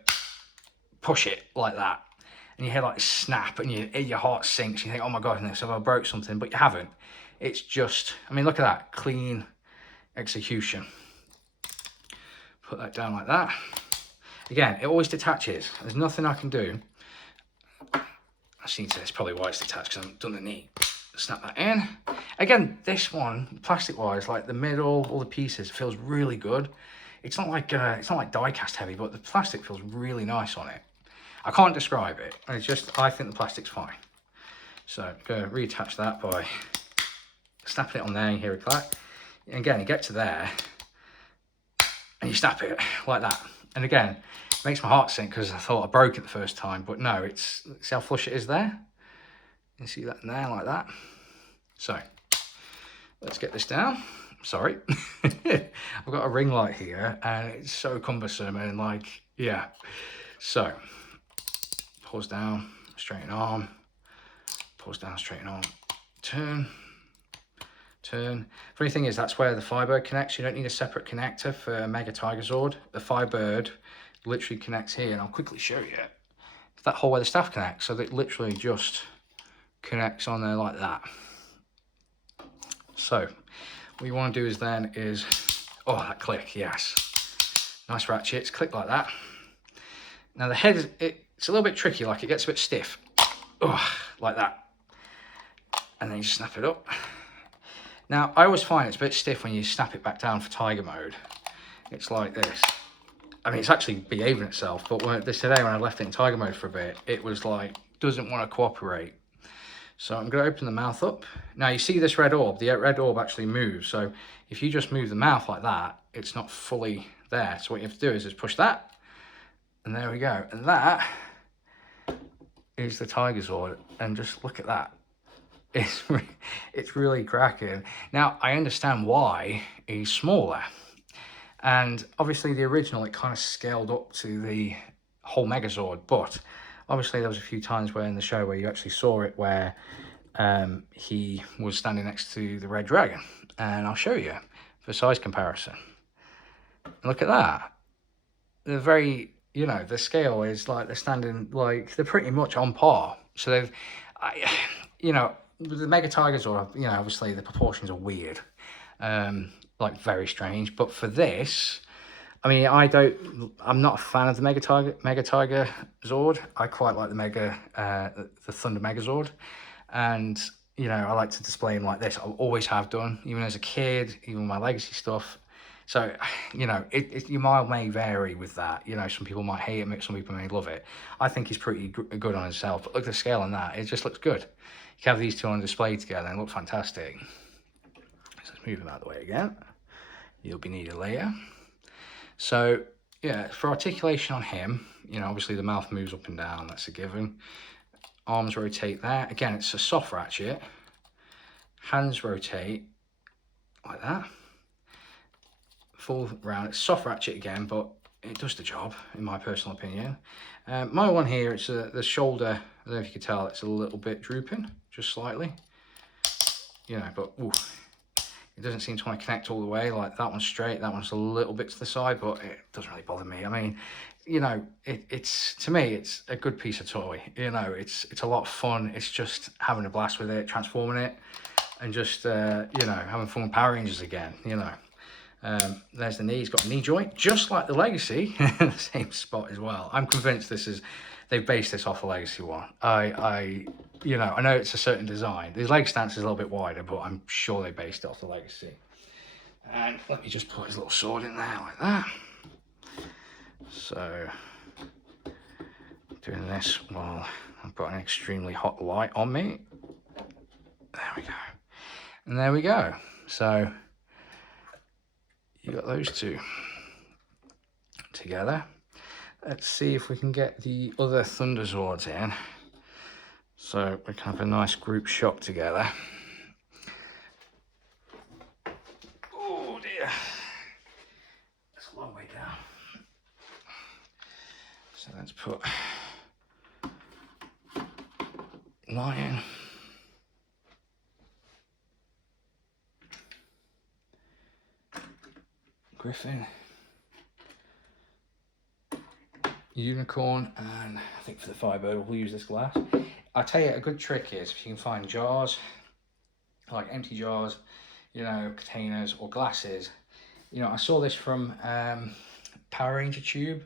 push it like that. And you hear like snap and your heart sinks. You think, oh my God, have I broke something? But you haven't. It's just, I mean, look at that. Clean execution. Put that down like that. Again, it always detaches. There's nothing I can do. I see it's probably why it's detached because I haven't done the knee. Snap that in. Again, this one, plastic wise, like the middle, all the pieces, feels really good. It's not like die cast heavy, but the plastic feels really nice on it. I can't describe it. It's just, I think the plastic's fine. So I'm going to reattach that by snapping it on there. You hear a clack. And again, you get to there and you snap it like that. And again, it makes my heart sink because I thought I broke it the first time, but no, it's, see how flush it is there? You see that in there like that. So let's get this down. Sorry. I've got a ring light here and it's so cumbersome and like, yeah. So pause down, straighten arm, pause down, straighten arm, turn. Funny thing is, that's where the Firebird connects. You don't need a separate connector for Mega Tigerzord. The Firebird literally connects here, and I'll quickly show you. It's that hole where the staff connects, so that it literally just connects on there like that. So what you want to do is then is, oh, that click, yes. Nice ratchets, click like that. Now the head, it's a little bit tricky, like it gets a bit stiff. Oh, like that. And then you snap it up. Now, I always find it's a bit stiff when you snap it back down for Tiger mode. It's like this. I mean, it's actually behaving itself, but today when I left it in Tiger mode for a bit, it was like, doesn't want to cooperate. So I'm going to open the mouth up. Now, you see this red orb? The red orb actually moves. So if you just move the mouth like that, it's not fully there. So what you have to do is just push that, and there we go. And that is the Tigerzord, and just look at that. It's really cracking. Now, I understand why he's smaller. And obviously the original, it kind of scaled up to the whole Megazord. But obviously there was a few times where in the show where you actually saw it where he was standing next to the Red Dragon. And I'll show you for size comparison. Look at that. They're very, you know, the scale is like they're standing, like they're pretty much on par. So they've, you know, the Mega Tigerzord, you know, obviously the proportions are weird, like very strange. But for this, I mean, I'm not a fan of the Mega Tigerzord. I quite like the Thunder Megazord, and you know, I like to display them like this. I always have done, even as a kid, even my legacy stuff. So, you know, your mile may vary with that. You know, some people might hate it, some people may love it. I think he's pretty good on himself. But look at the scale on that. It just looks good. You can have these two on display together and look fantastic. So let's move them out of the way again. You'll be need a layer. So, yeah, for articulation on him, you know, obviously the mouth moves up and down. That's a given. Arms rotate there. Again, it's a soft ratchet. Hands rotate like that. Full round. It's soft ratchet again, but it does the job, in my personal opinion. My one here, it's the shoulder. I don't know if you can tell, it's a little bit drooping, just slightly. You know, but ooh, it doesn't seem to want to connect all the way. Like that one's straight, that one's a little bit to the side, but it doesn't really bother me. I mean, you know, it's to me, it's a good piece of toy. You know, it's a lot of fun. It's just having a blast with it, transforming it, and just you know, having fun with Power Rangers again. You know. There's the knee. He's got a knee joint, just like the Legacy, in the same spot as well. I'm convinced they've based this off the Legacy one. You know, I know it's a certain design. His leg stance is a little bit wider, but I'm sure they based it off the Legacy. And let me just put his little sword in there like that. So, doing this while I've got an extremely hot light on me. There we go. And there we go. So, you got those two together. Let's see if we can get the other Thunderzords in, so we can have a nice group shot together. Oh dear, that's a long way down. So let's put Lion, Griffin, Unicorn, and I think for the Firebird we'll use this glass. I'll tell you, a good trick is if you can find jars, like empty jars, you know, containers or glasses. You know, I saw this from Power Ranger Tube.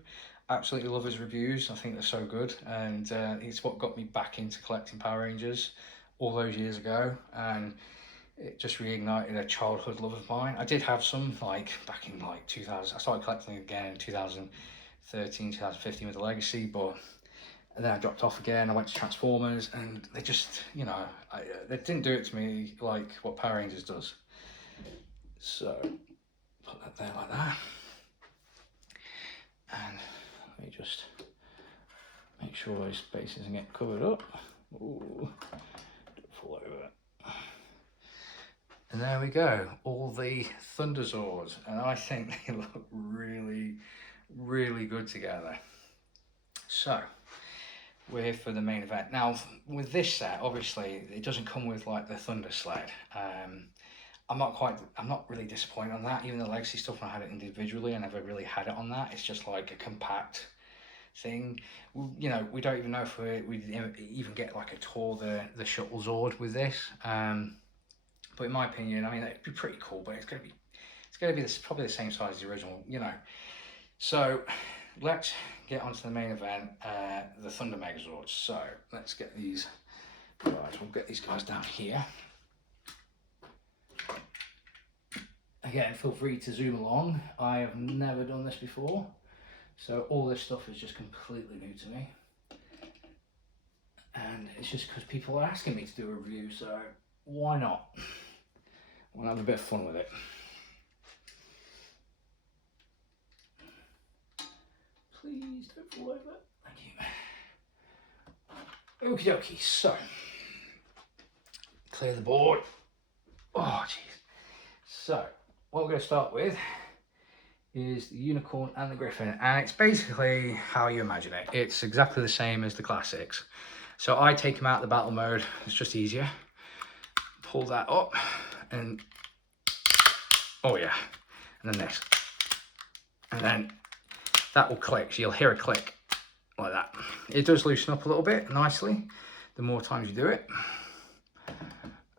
Absolutely love his reviews. I think they're so good, and it's what got me back into collecting Power Rangers all those years ago, and it just reignited a childhood love of mine. I did have some like back in like 2000. I started collecting again in 2013, 2015 with the Legacy, but then I dropped off again. I went to Transformers, and they just, you know, they didn't do it to me like what Power Rangers does. So put that there like that, and let me just make sure those spaces get covered up. Ooh, don't fall over. And there we go, all the Thunderzords, and I think they look really, really good together. So, we're here for the main event. Now, with this set, obviously, it doesn't come with like the Thunder Sled. I'm not really disappointed on that. Even the Legacy stuff, when I had it individually, I never really had it on that. It's just like a compact thing. You know, we don't even know if we even get like a tour the Shuttle Zord with this. But in my opinion, I mean, it'd be pretty cool, but it's gonna be probably the same size as the original, you know. So let's get onto the main event, the Thunder Megazords. So let's get these guys. We'll get these guys down here. Again, feel free to zoom along. I have never done this before, so all this stuff is just completely new to me. And it's just because people are asking me to do a review, so why not? I want to have a bit of fun with it. Please don't fall over. Thank you. Okie dokie, so clear the board. Oh jeez. So what we're going to start with is the Unicorn and the Griffin, and it's basically how you imagine it. It's exactly the same as the classics. So I take them out of the battle mode, it's just easier. Pull that up, and oh yeah, and then this, and then that will click, so you'll hear a click like that. It does loosen up a little bit nicely the more times you do it.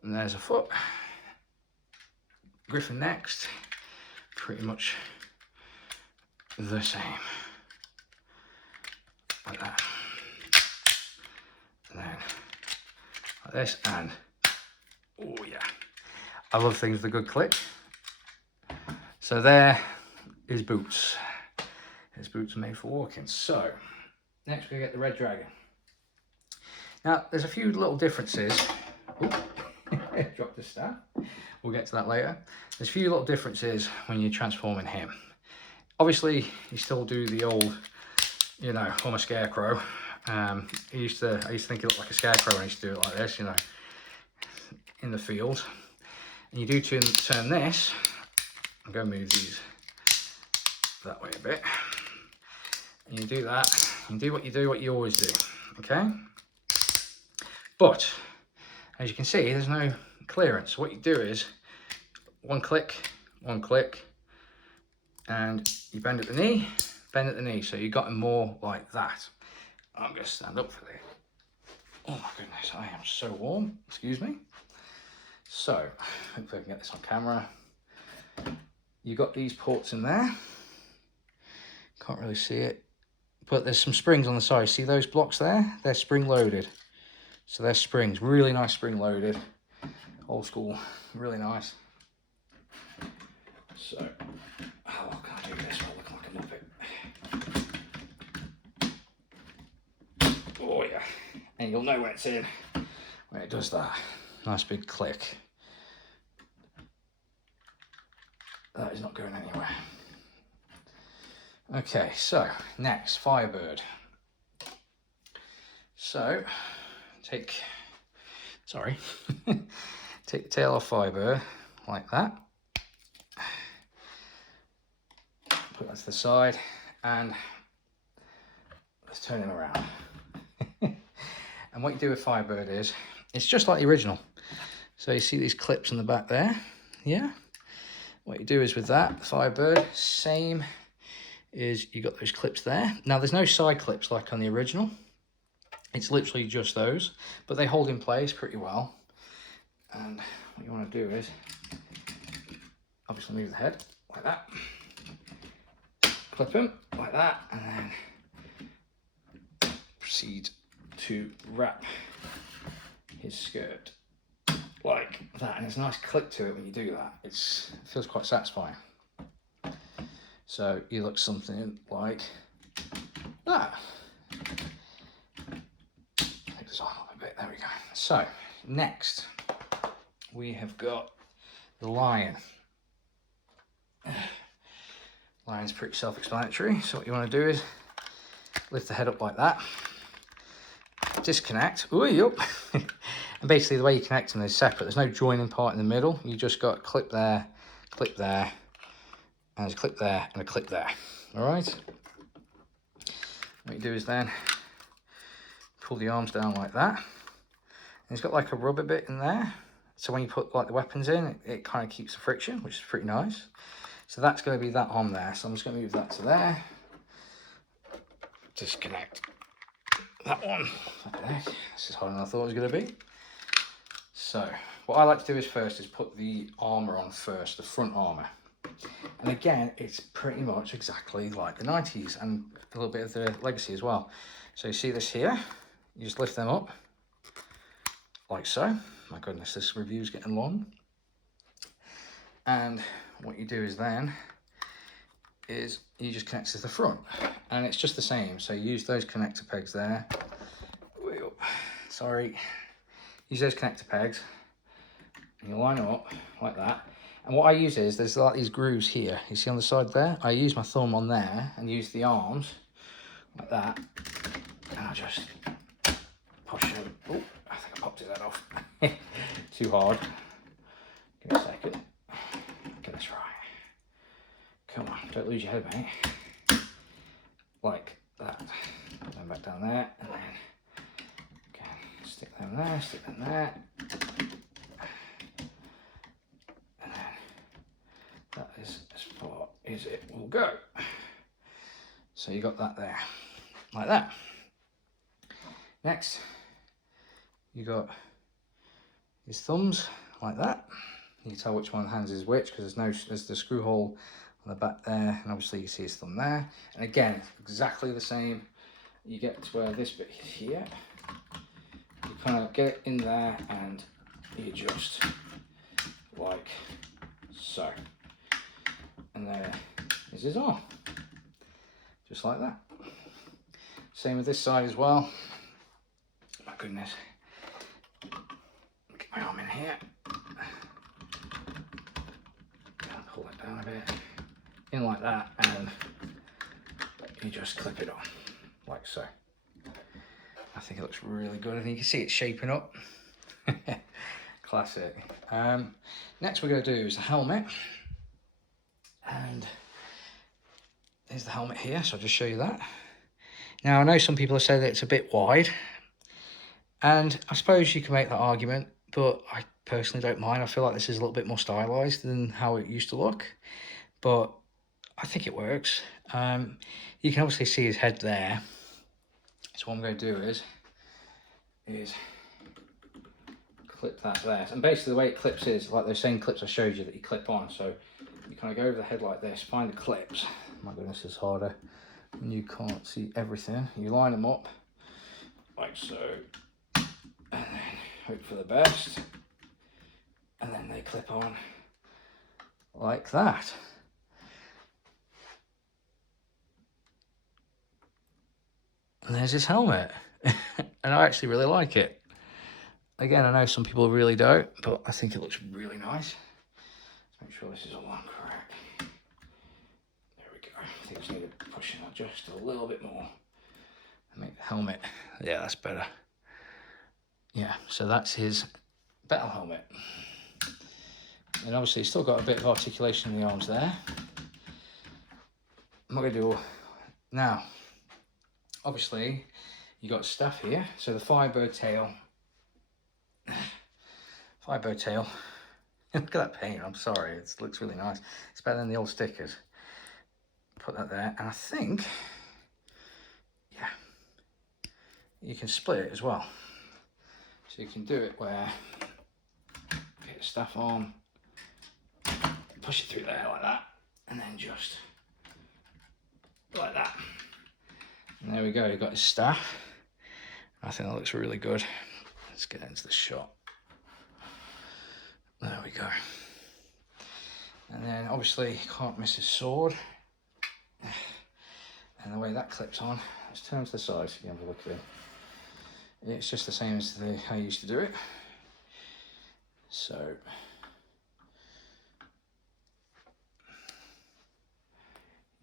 And there's a foot. Griffin next, pretty much the same, like that, and then like this, and Oh yeah, I love things with a good click. So there is boots. His boots are made for walking. So next we get the Red Dragon. Now there's a few little differences. Dropped the staff. We'll get to that later. There's a few little differences when you're transforming him. Obviously, you still do the old, you know, I'm a scarecrow. I used to think he looked like a scarecrow when I used to do it like this, you know, in the field. And you do turn this. I'm going to move these that way a bit. And you do that. You do what you always do. Okay. But as you can see, there's no clearance. What you do is one click, and you bend at the knee, so you got him more like that. I'm going to stand up for this. Oh my goodness, I am so warm. Excuse me. So, hopefully I can get this on camera. You got these ports in there. Can't really see it, but there's some springs on the side. See those blocks there? They're spring loaded. So they're springs, really nice spring loaded. Old school, really nice. So, how can I do this while looking like a muppet? Oh yeah, and you'll know when it's in, when it does that. Nice big click. That is not going anywhere. Okay, so next, Firebird. So, take the tail off Firebird, like that. Put that to the side, and let's turn him around. And what you do with Firebird is, it's just like the original. So you see these clips in the back there, yeah? What you do is with that, Firebird, same is you got those clips there. Now there's no side clips like on the original. It's literally just those, but they hold in place pretty well. And what you want to do is, obviously move the head like that. Clip him like that, and then proceed to wrap his skirt like that. And there's a nice click to it when you do that. It feels quite satisfying. So you look something like that. Take this on a little bit, there we go. So next we have got the lion. Lion's pretty self-explanatory. So what you want to do is lift the head up like that, disconnect, and basically the way you connect them is separate. There's no joining part in the middle. You just got a clip there, and there's a clip there, and a clip there. All right. What you do is then pull the arms down like that. And it's got like a rubber bit in there. So when you put like the weapons in, it kind of keeps the friction, which is pretty nice. So that's going to be that on there. So I'm just going to move that to there. Disconnect that one. This is harder than I thought it was going to be. So what I like to do is first is put the armour on first, the front armour. And again, it's pretty much exactly like the 90s and a little bit of the legacy as well. So you see this here, you just lift them up like so. My goodness, this review's getting long. And what you do is then is you just connect to the front, and it's just the same. So you use those connector pegs there. Sorry, use those connector pegs, and you line them up like that. And what I use is there's like these grooves here. You see on the side there. I use my thumb on there and use the arms like that, and I just push them. Oh, I think I popped his head off. Too hard. Give me a second. Get this right. Come on, don't lose your head, mate. Like that. Put them back down there, and then again, stick them there, stick them there. And then that is as far as it will go. So you got that there, like that. Next, you got his thumbs, like that. You can tell which one of the hands is which because there's the screw hole on the back there, and obviously you see his thumb there. And again, exactly the same. You get to where this bit here, you kind of get it in there and you adjust like so. And there is his arm, just like that. Same with this side as well. My goodness. Get my arm in here. Pull it down a bit. In like that, and you just clip it on, like so. I think it looks really good, and you can see it's shaping up. Classic. Next we're going to do is the helmet. And there's the helmet here, so I'll just show you that. Now, I know some people have said that it's a bit wide, and I suppose you can make that argument, but I personally don't mind. I feel like this is a little bit more stylized than how it used to look, but I think it works. You can obviously see his head there. So what I'm going to do is clip that there. And basically the way it clips is like those same clips I showed you that you clip on. So you kind of go over the head like this, find the clips. My goodness, it's harder when you can't see everything. You line them up like so, and then hope for the best. And then they clip on like that. And there's his helmet. And I actually really like it. Again, I know some people really don't, but I think it looks really nice. Let's make sure this is all on correct. There we go. I think I just need to push it out just a little bit more and make the helmet. Yeah, that's better. Yeah, so that's his battle helmet. And obviously he's still got a bit of articulation in the arms there. I'm not going to do all now. Obviously, you got staff here. So the Firebird tail. Firebird tail. Look at that paint. I'm sorry. It looks really nice. It's better than the old stickers. Put that there. And I think, yeah, you can split it as well. So you can do it where get the staff on, push it through there like that, and then just like that. And there we go, you've got his staff. I think that looks really good. Let's get into the shot. There we go. And then obviously you can't miss his sword. And the way that clips on, let's turn to the side so you can have a look at it. It's just the same as how I used to do it. So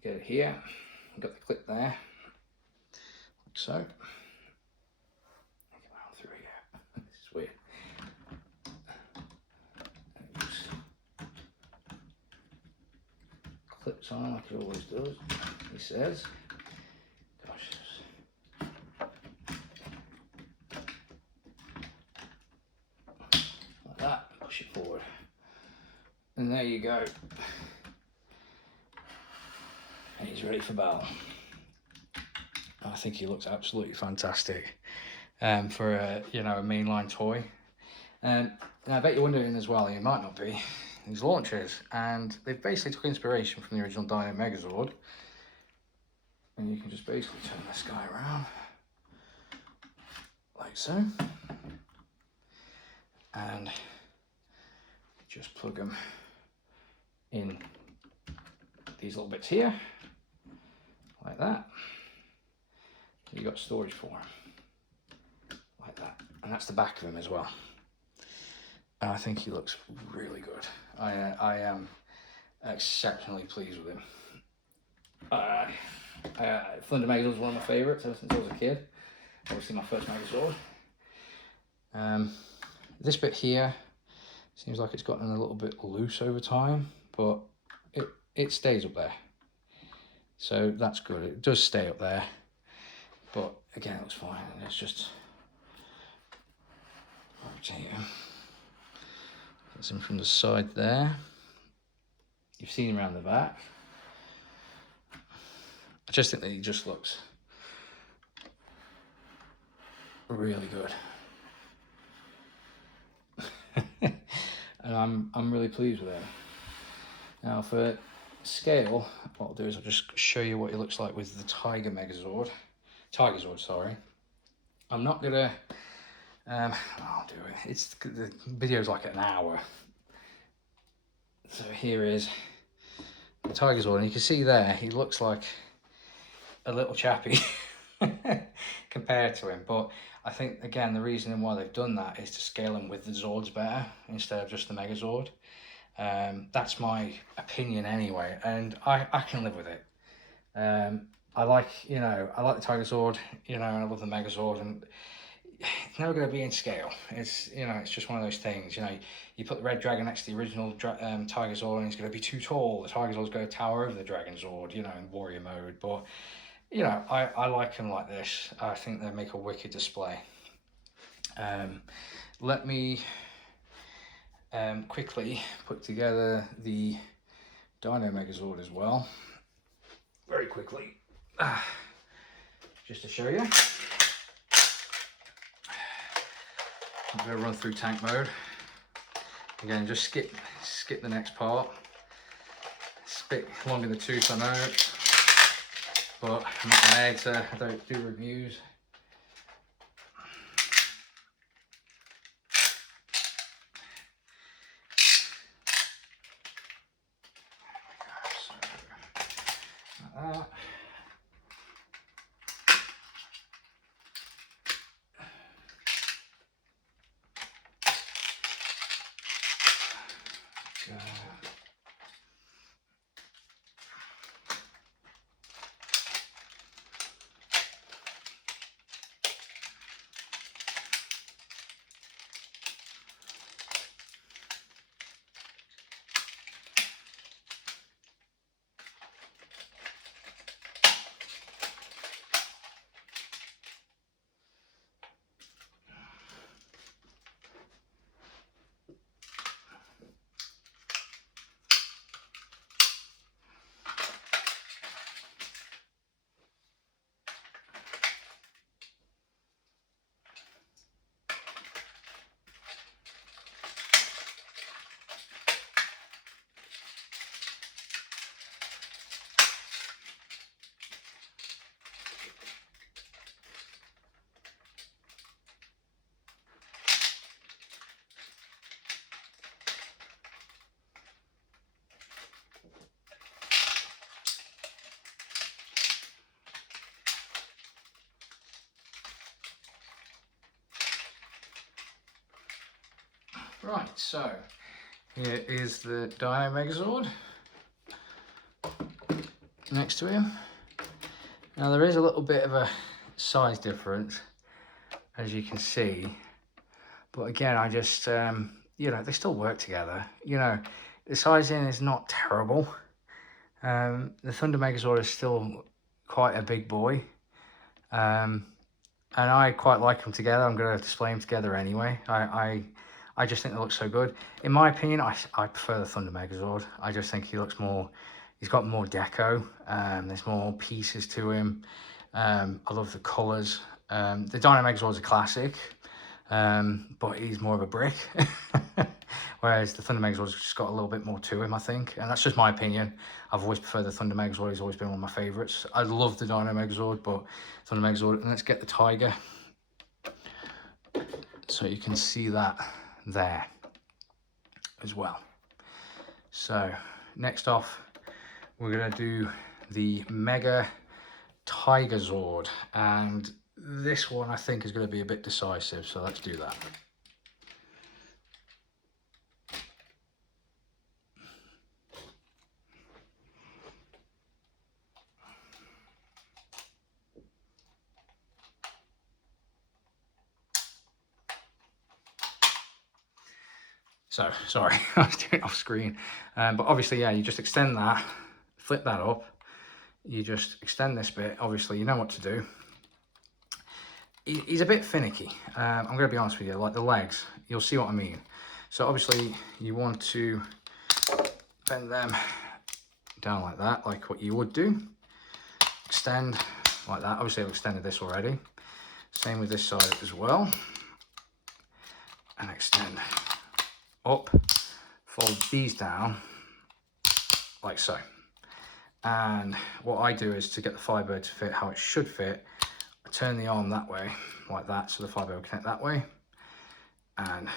get it here, got the clip there, like so. Get out through here. This is weird. Clips on like it always does, he says. Gosh. Like that, push it forward. And there you go. And he's ready for battle. I think he looks absolutely fantastic for a mainline toy. And I bet you're wondering as well, you might not be, these launchers, and they've basically took inspiration from the original Dino Megazord. And you can just basically turn this guy around like so, and just plug them in these little bits here, like that. You got storage for him, like that, and that's the back of him as well. And I think he looks really good. I am exceptionally pleased with him. Thunder Megazord is one of my favourites ever since I was a kid. Obviously my first Megazord. This bit here seems like it's gotten a little bit loose over time, but it stays up there. So that's good. It does stay up there. But again, it looks fine. It's just rotate him. Gets him from the side there. You've seen him around the back. I just think that he just looks really good. And I'm really pleased with him. Now for scale, what I'll do is I'll just show you what he looks like with the Tigerzord, sorry. I'm not gonna I'll do it. The video's like an hour. So here is the Tigerzord, and you can see there he looks like a little chappy compared to him. But I think again the reason why they've done that is to scale him with the Zords better instead of just the Megazord. That's my opinion anyway, and I can live with it. I like the Tigerzord, I love the Megazord, and it's never going to be in scale. It's it's just one of those things. You put the Red Dragon next to the original Tigerzord, and he's going to be too tall. The Tigerzord's going to tower over the Dragon Zord, in warrior mode. But I like them like this. I think they make a wicked display. Let me quickly put together the Dino Megazord as well, very quickly, just to show you. I'm going to run through tank mode. Again, just skip the next part. It's a bit long in the tooth, I know, but I'm not an editor, I don't do reviews. Like that. Right, so here is the Dino Megazord next to him. Now there is a little bit of a size difference, as you can see, but again, I just, they still work together. The sizing is not terrible. The Thunder Megazord is still quite a big boy, and I quite like them together. I'm going to display them together anyway. I just think they look so good. In my opinion, I prefer the Thunder Megazord. I just think he looks more, he's got more deco. There's more pieces to him. I love the colours. The Dino Megazord's a classic, but he's more of a brick. Whereas the Thunder Megazord's just got a little bit more to him, I think. And that's just my opinion. I've always preferred the Thunder Megazord. He's always been one of my favourites. I love the Dino Megazord, but Thunder Megazord. And let's get the Tiger, so you can see that there as well. So next off, we're going to do the Mega Tigerzord, and this one I think is going to be a bit decisive, so let's do that. So, sorry, I was doing it off screen. But obviously, yeah, you just extend that, flip that up. You just extend this bit. Obviously, you know what to do. He's a bit finicky. I'm going to be honest with you, like the legs, you'll see what I mean. So obviously, you want to bend them down like that, like what you would do. Extend like that. Obviously, I've extended this already. Same with this side as well. And extend up, fold these down like so. And what I do is, to get the Firebird to fit how it should fit, I turn the arm that way, like that, so the Firebird will connect that way. and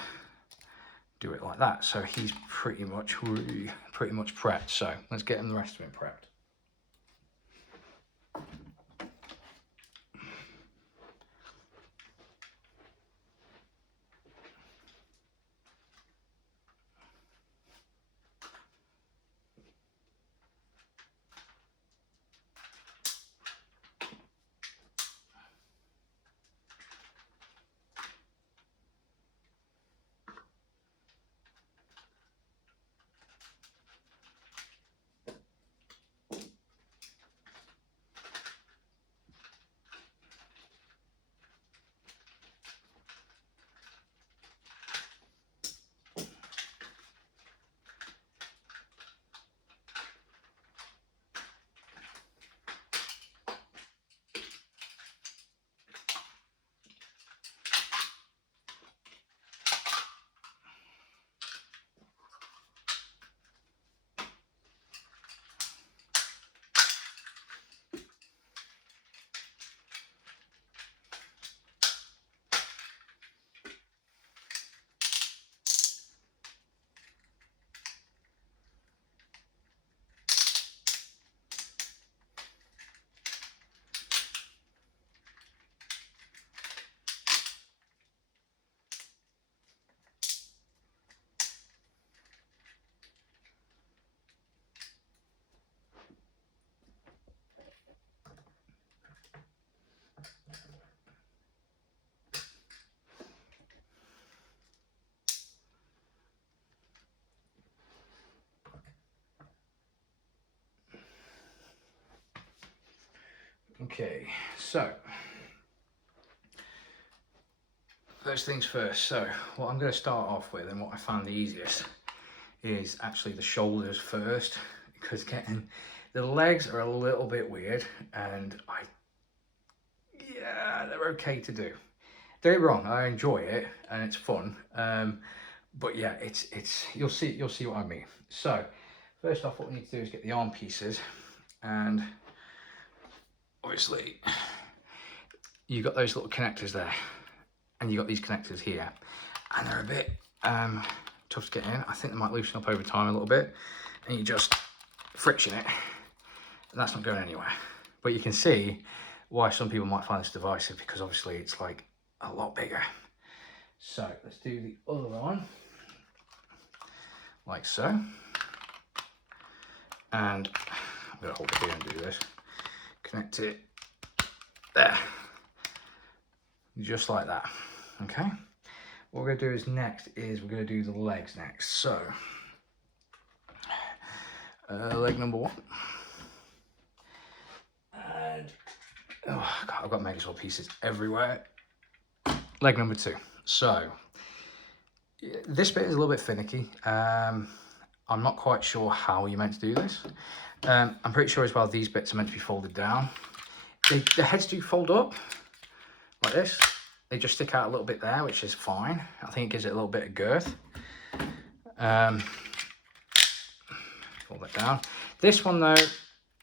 do it like that. So he's pretty much prepped. So let's get him the rest of him prepped. Okay, so first things first. So what I'm going to start off with, and what I found the easiest, is actually the shoulders first, because getting the legs are a little bit weird, and yeah, they're okay to do. Don't get me wrong, I enjoy it and it's fun, but yeah, it's you'll see what I mean. So first off, what we need to do is get the arm pieces, and obviously you've got those little connectors there, and you've got these connectors here, and they're a bit tough to get in. I think they might loosen up over time a little bit, and you just friction it, and that's not going anywhere. But you can see why some people might find this divisive, because obviously it's like a lot bigger. So let's do the other one, like so. And I'm going to hold it here and do this. Connect it there, just like that. Okay. What we're going to do is next is we're going to do the legs next. So leg number one, and oh God, I've got Megazord pieces everywhere. Leg number two. So this bit is a little bit finicky. I'm not quite sure how you're meant to do this. I'm pretty sure as well these bits are meant to be folded down. The heads do fold up like this. They just stick out a little bit there, which is fine. I think it gives it a little bit of girth. Fold that down. This one though,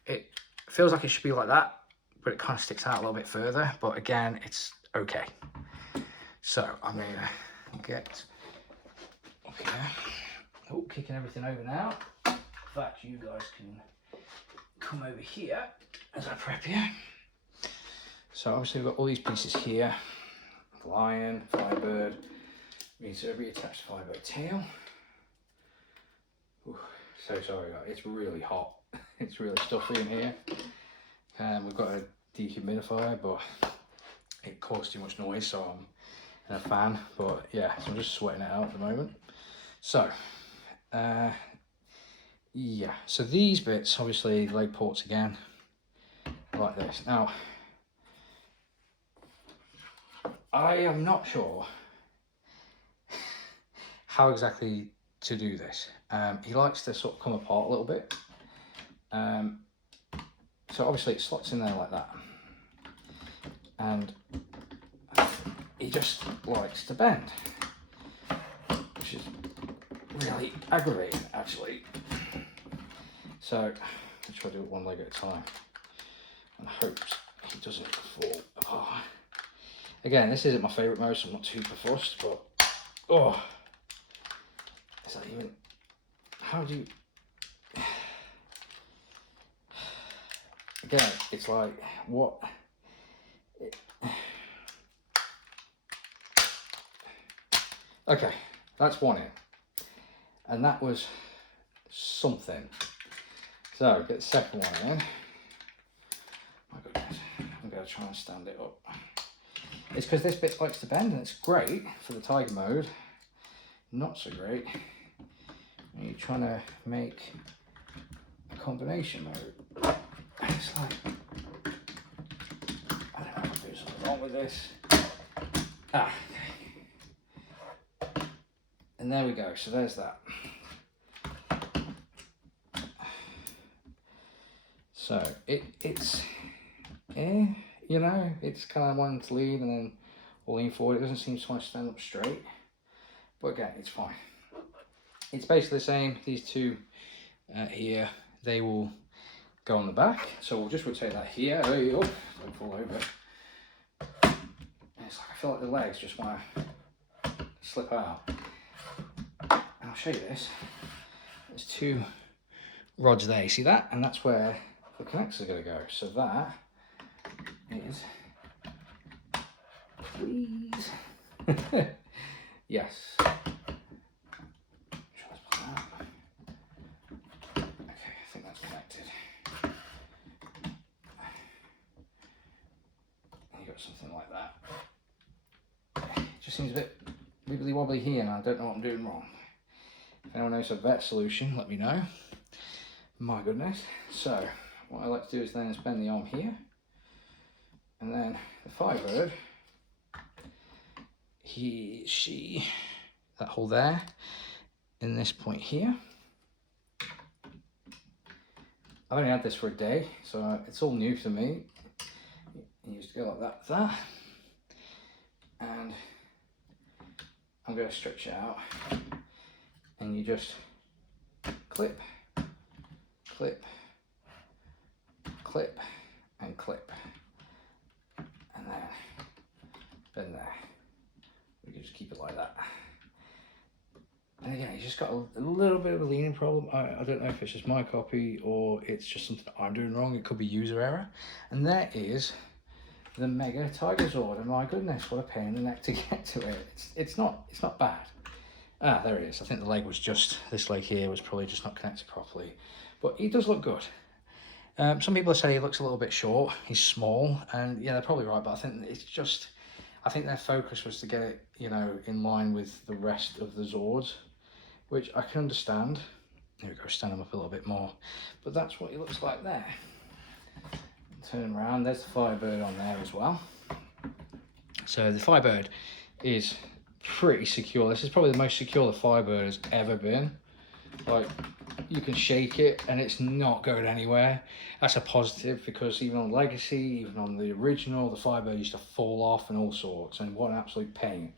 it feels like it should be like that, but it kind of sticks out a little bit further. But again, it's okay. So I'm gonna get up here. Oh, kicking everything over now. In fact, you guys can come over here as I prep you. So obviously we've got all these pieces here. Lion, Firebird, needs to reattach Firebird tail. Ooh, so sorry, it's really hot. It's really stuffy in here. We've got a dehumidifier, but it caused too much noise, so I'm in a fan. But yeah, so I'm just sweating it out at the moment. So yeah, so these bits, obviously leg ports again, like this. Now, I am not sure how exactly to do this. He likes to sort of come apart a little bit. So obviously it slots in there like that. And he just likes to bend, which is really aggravating actually. So let's try to do it one leg at a time and hope he doesn't fall apart. Again, this isn't my favourite mode, so I'm not super fussed, but Oh, is that even, how do you, again, it's like, what, okay, that's one in, and that was something. So get the second one in. My goodness, I'm going to try and stand it up. It's because this bit likes to bend, and it's great for the Tiger mode, not so great when you're trying to make a combination mode. It's like, I don't know if there's something wrong with this. Ah, okay. And there we go, so there's that. So it's you know, it's kind of wanting to lean and then lean forward. It doesn't seem to want to stand up straight, but again, it's fine. It's basically the same. These two here, they will go on the back. So we'll just rotate that here. Oh, don't fall over. It's like I feel like the legs just want to slip out. And I'll show you this. There's two rods there. You see that? And that's where the connectors are going to go. So that is, please, yes. Something like that. It just seems a bit wibbly wobbly here, and I don't know what I'm doing wrong. If anyone knows a vet solution, let me know. My goodness. So what I like to do is then bend the arm here, and then the Firebird, she, that hole there, in this point here. I've only had this for a day, so it's all new to me. You just go like that, and I'm going to stretch it out, and you just clip, clip, clip, and clip, and then bend there. We can just keep it like that. And again, you just got a little bit of a leaning problem. I don't know if it's just my copy or it's just something I'm doing wrong. It could be user error. And there is the Mega Tigerzord, and my goodness, what a pain in the neck to get to it. It's not bad. Ah, there it is. I think the leg was just, this leg here was probably just not connected properly, but he does look good. Some people say he looks a little bit short, he's small, and yeah, they're probably right, but I think it's just, I think their focus was to get it, you know, in line with the rest of the Zords, which I can understand. Here we go, stand him up a little bit more, but that's what he looks like there. Turn around, there's the Firebird on there as well. So the Firebird is pretty secure. This is probably the most secure the Firebird has ever been. Like, you can shake it and it's not going anywhere. That's a positive, because even on Legacy, even on the original, the Firebird used to fall off and all sorts, and what an absolute pain.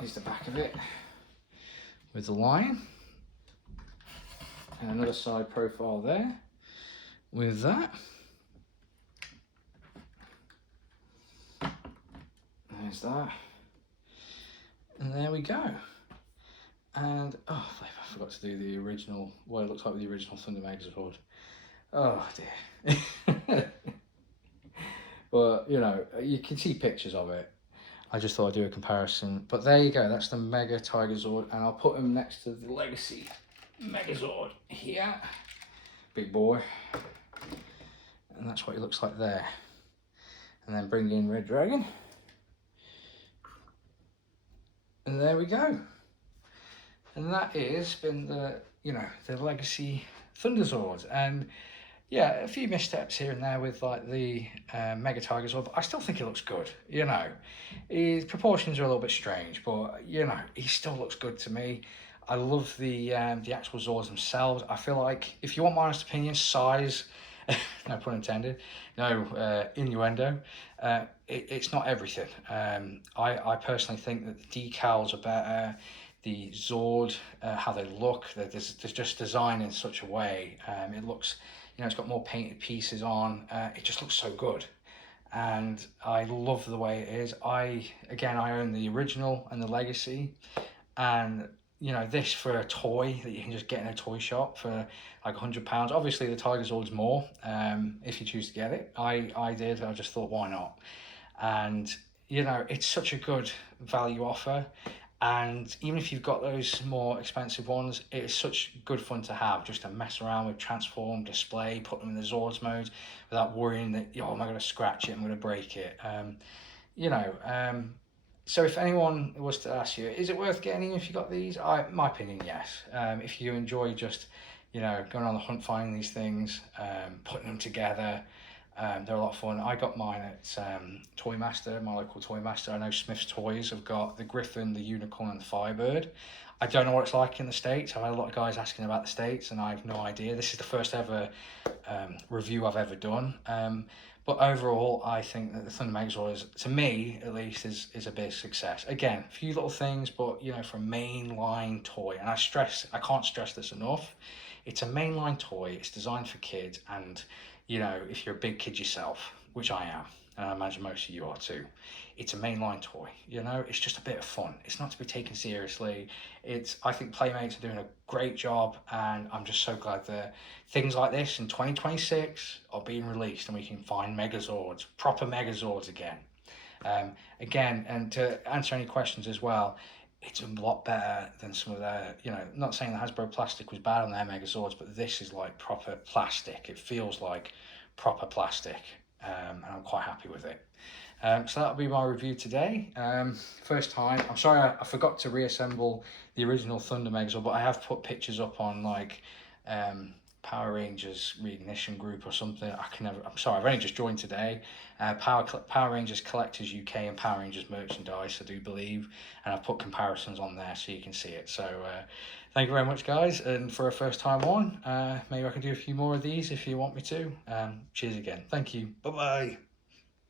Here's the back of it with the line, and another side profile there with that. There's that, and there we go. And oh, I forgot to do the original, what it looks like with the original Thunder Megazord. Oh dear. But you know, you can see pictures of it. I just thought I'd do a comparison. But there you go, that's the Mega Tigerzord, and I'll put him next to the Legacy Megazord here. Big boy. And that's what he looks like there. And then bring in Red Dragon. And there we go. And that is been the, you know, the Legacy Thunderzords. And yeah, a few missteps here and there with like the Mega Tigerzord, but I still think it looks good. You know, his proportions are a little bit strange, but you know, he still looks good to me. I love the actual Zords themselves. I feel like, if you want my honest opinion, size, no pun intended, no innuendo, it's not everything. I personally think that the decals are better. The Zord, how they look, they're just designed in such a way. It looks, you know, it's got more painted pieces on. It just looks so good. and I love the way it is. I own the original and the legacy, and you know, this for a toy that you can just get in a toy shop for like £100. Obviously the Tigerzord's more, if you choose to get it. I did. I just thought, why not? And you know, it's such a good value offer, and even if you've got those more expensive ones, it is such good fun to have, just to mess around with, transform, display, put them in the Zords mode without worrying that, oh, am I going to scratch it, I'm going to break it. You know, so if anyone was to ask you, is it worth getting if you got these? My opinion, yes. If you enjoy just, you know, going on the hunt, finding these things, putting them together, they're a lot of fun. I got mine at Toy Master, my local Toy Master. I know Smith's Toys have got the Griffin, the Unicorn, and the Firebird. I don't know what it's like in the States. I've had a lot of guys asking about the States, and I have no idea. This is the first ever review I've ever done. But overall, I think that the Thunder Megazord is, to me at least, is a big success. Again, a few little things, but you know, for a mainline toy, and I can't stress this enough, it's a mainline toy, it's designed for kids, and you know, if you're a big kid yourself, which I am, and I imagine most of you are too, it's a mainline toy. You know, it's just a bit of fun. It's not to be taken seriously. I think Playmates are doing a great job, and I'm just so glad that things like this in 2026 are being released, and we can find Megazords, proper Megazords again. Again, and to answer any questions as well, it's a lot better than some of their, you know, not saying the Hasbro plastic was bad on their Megazords, but this is like proper plastic. It feels like proper plastic, and I'm quite happy with it. So that'll be my review today. First time. I'm sorry I forgot to reassemble the original Thunder Megazord, but I have put pictures up on like Power Rangers Reignition group or something. I'm sorry, I've only just joined today. Power Rangers Collectors UK and Power Rangers Merchandise, I do believe, and I've put comparisons on there so you can see it. So thank you very much, guys, and for a first time on, maybe I can do a few more of these if you want me to. Cheers again. Thank you. Bye bye.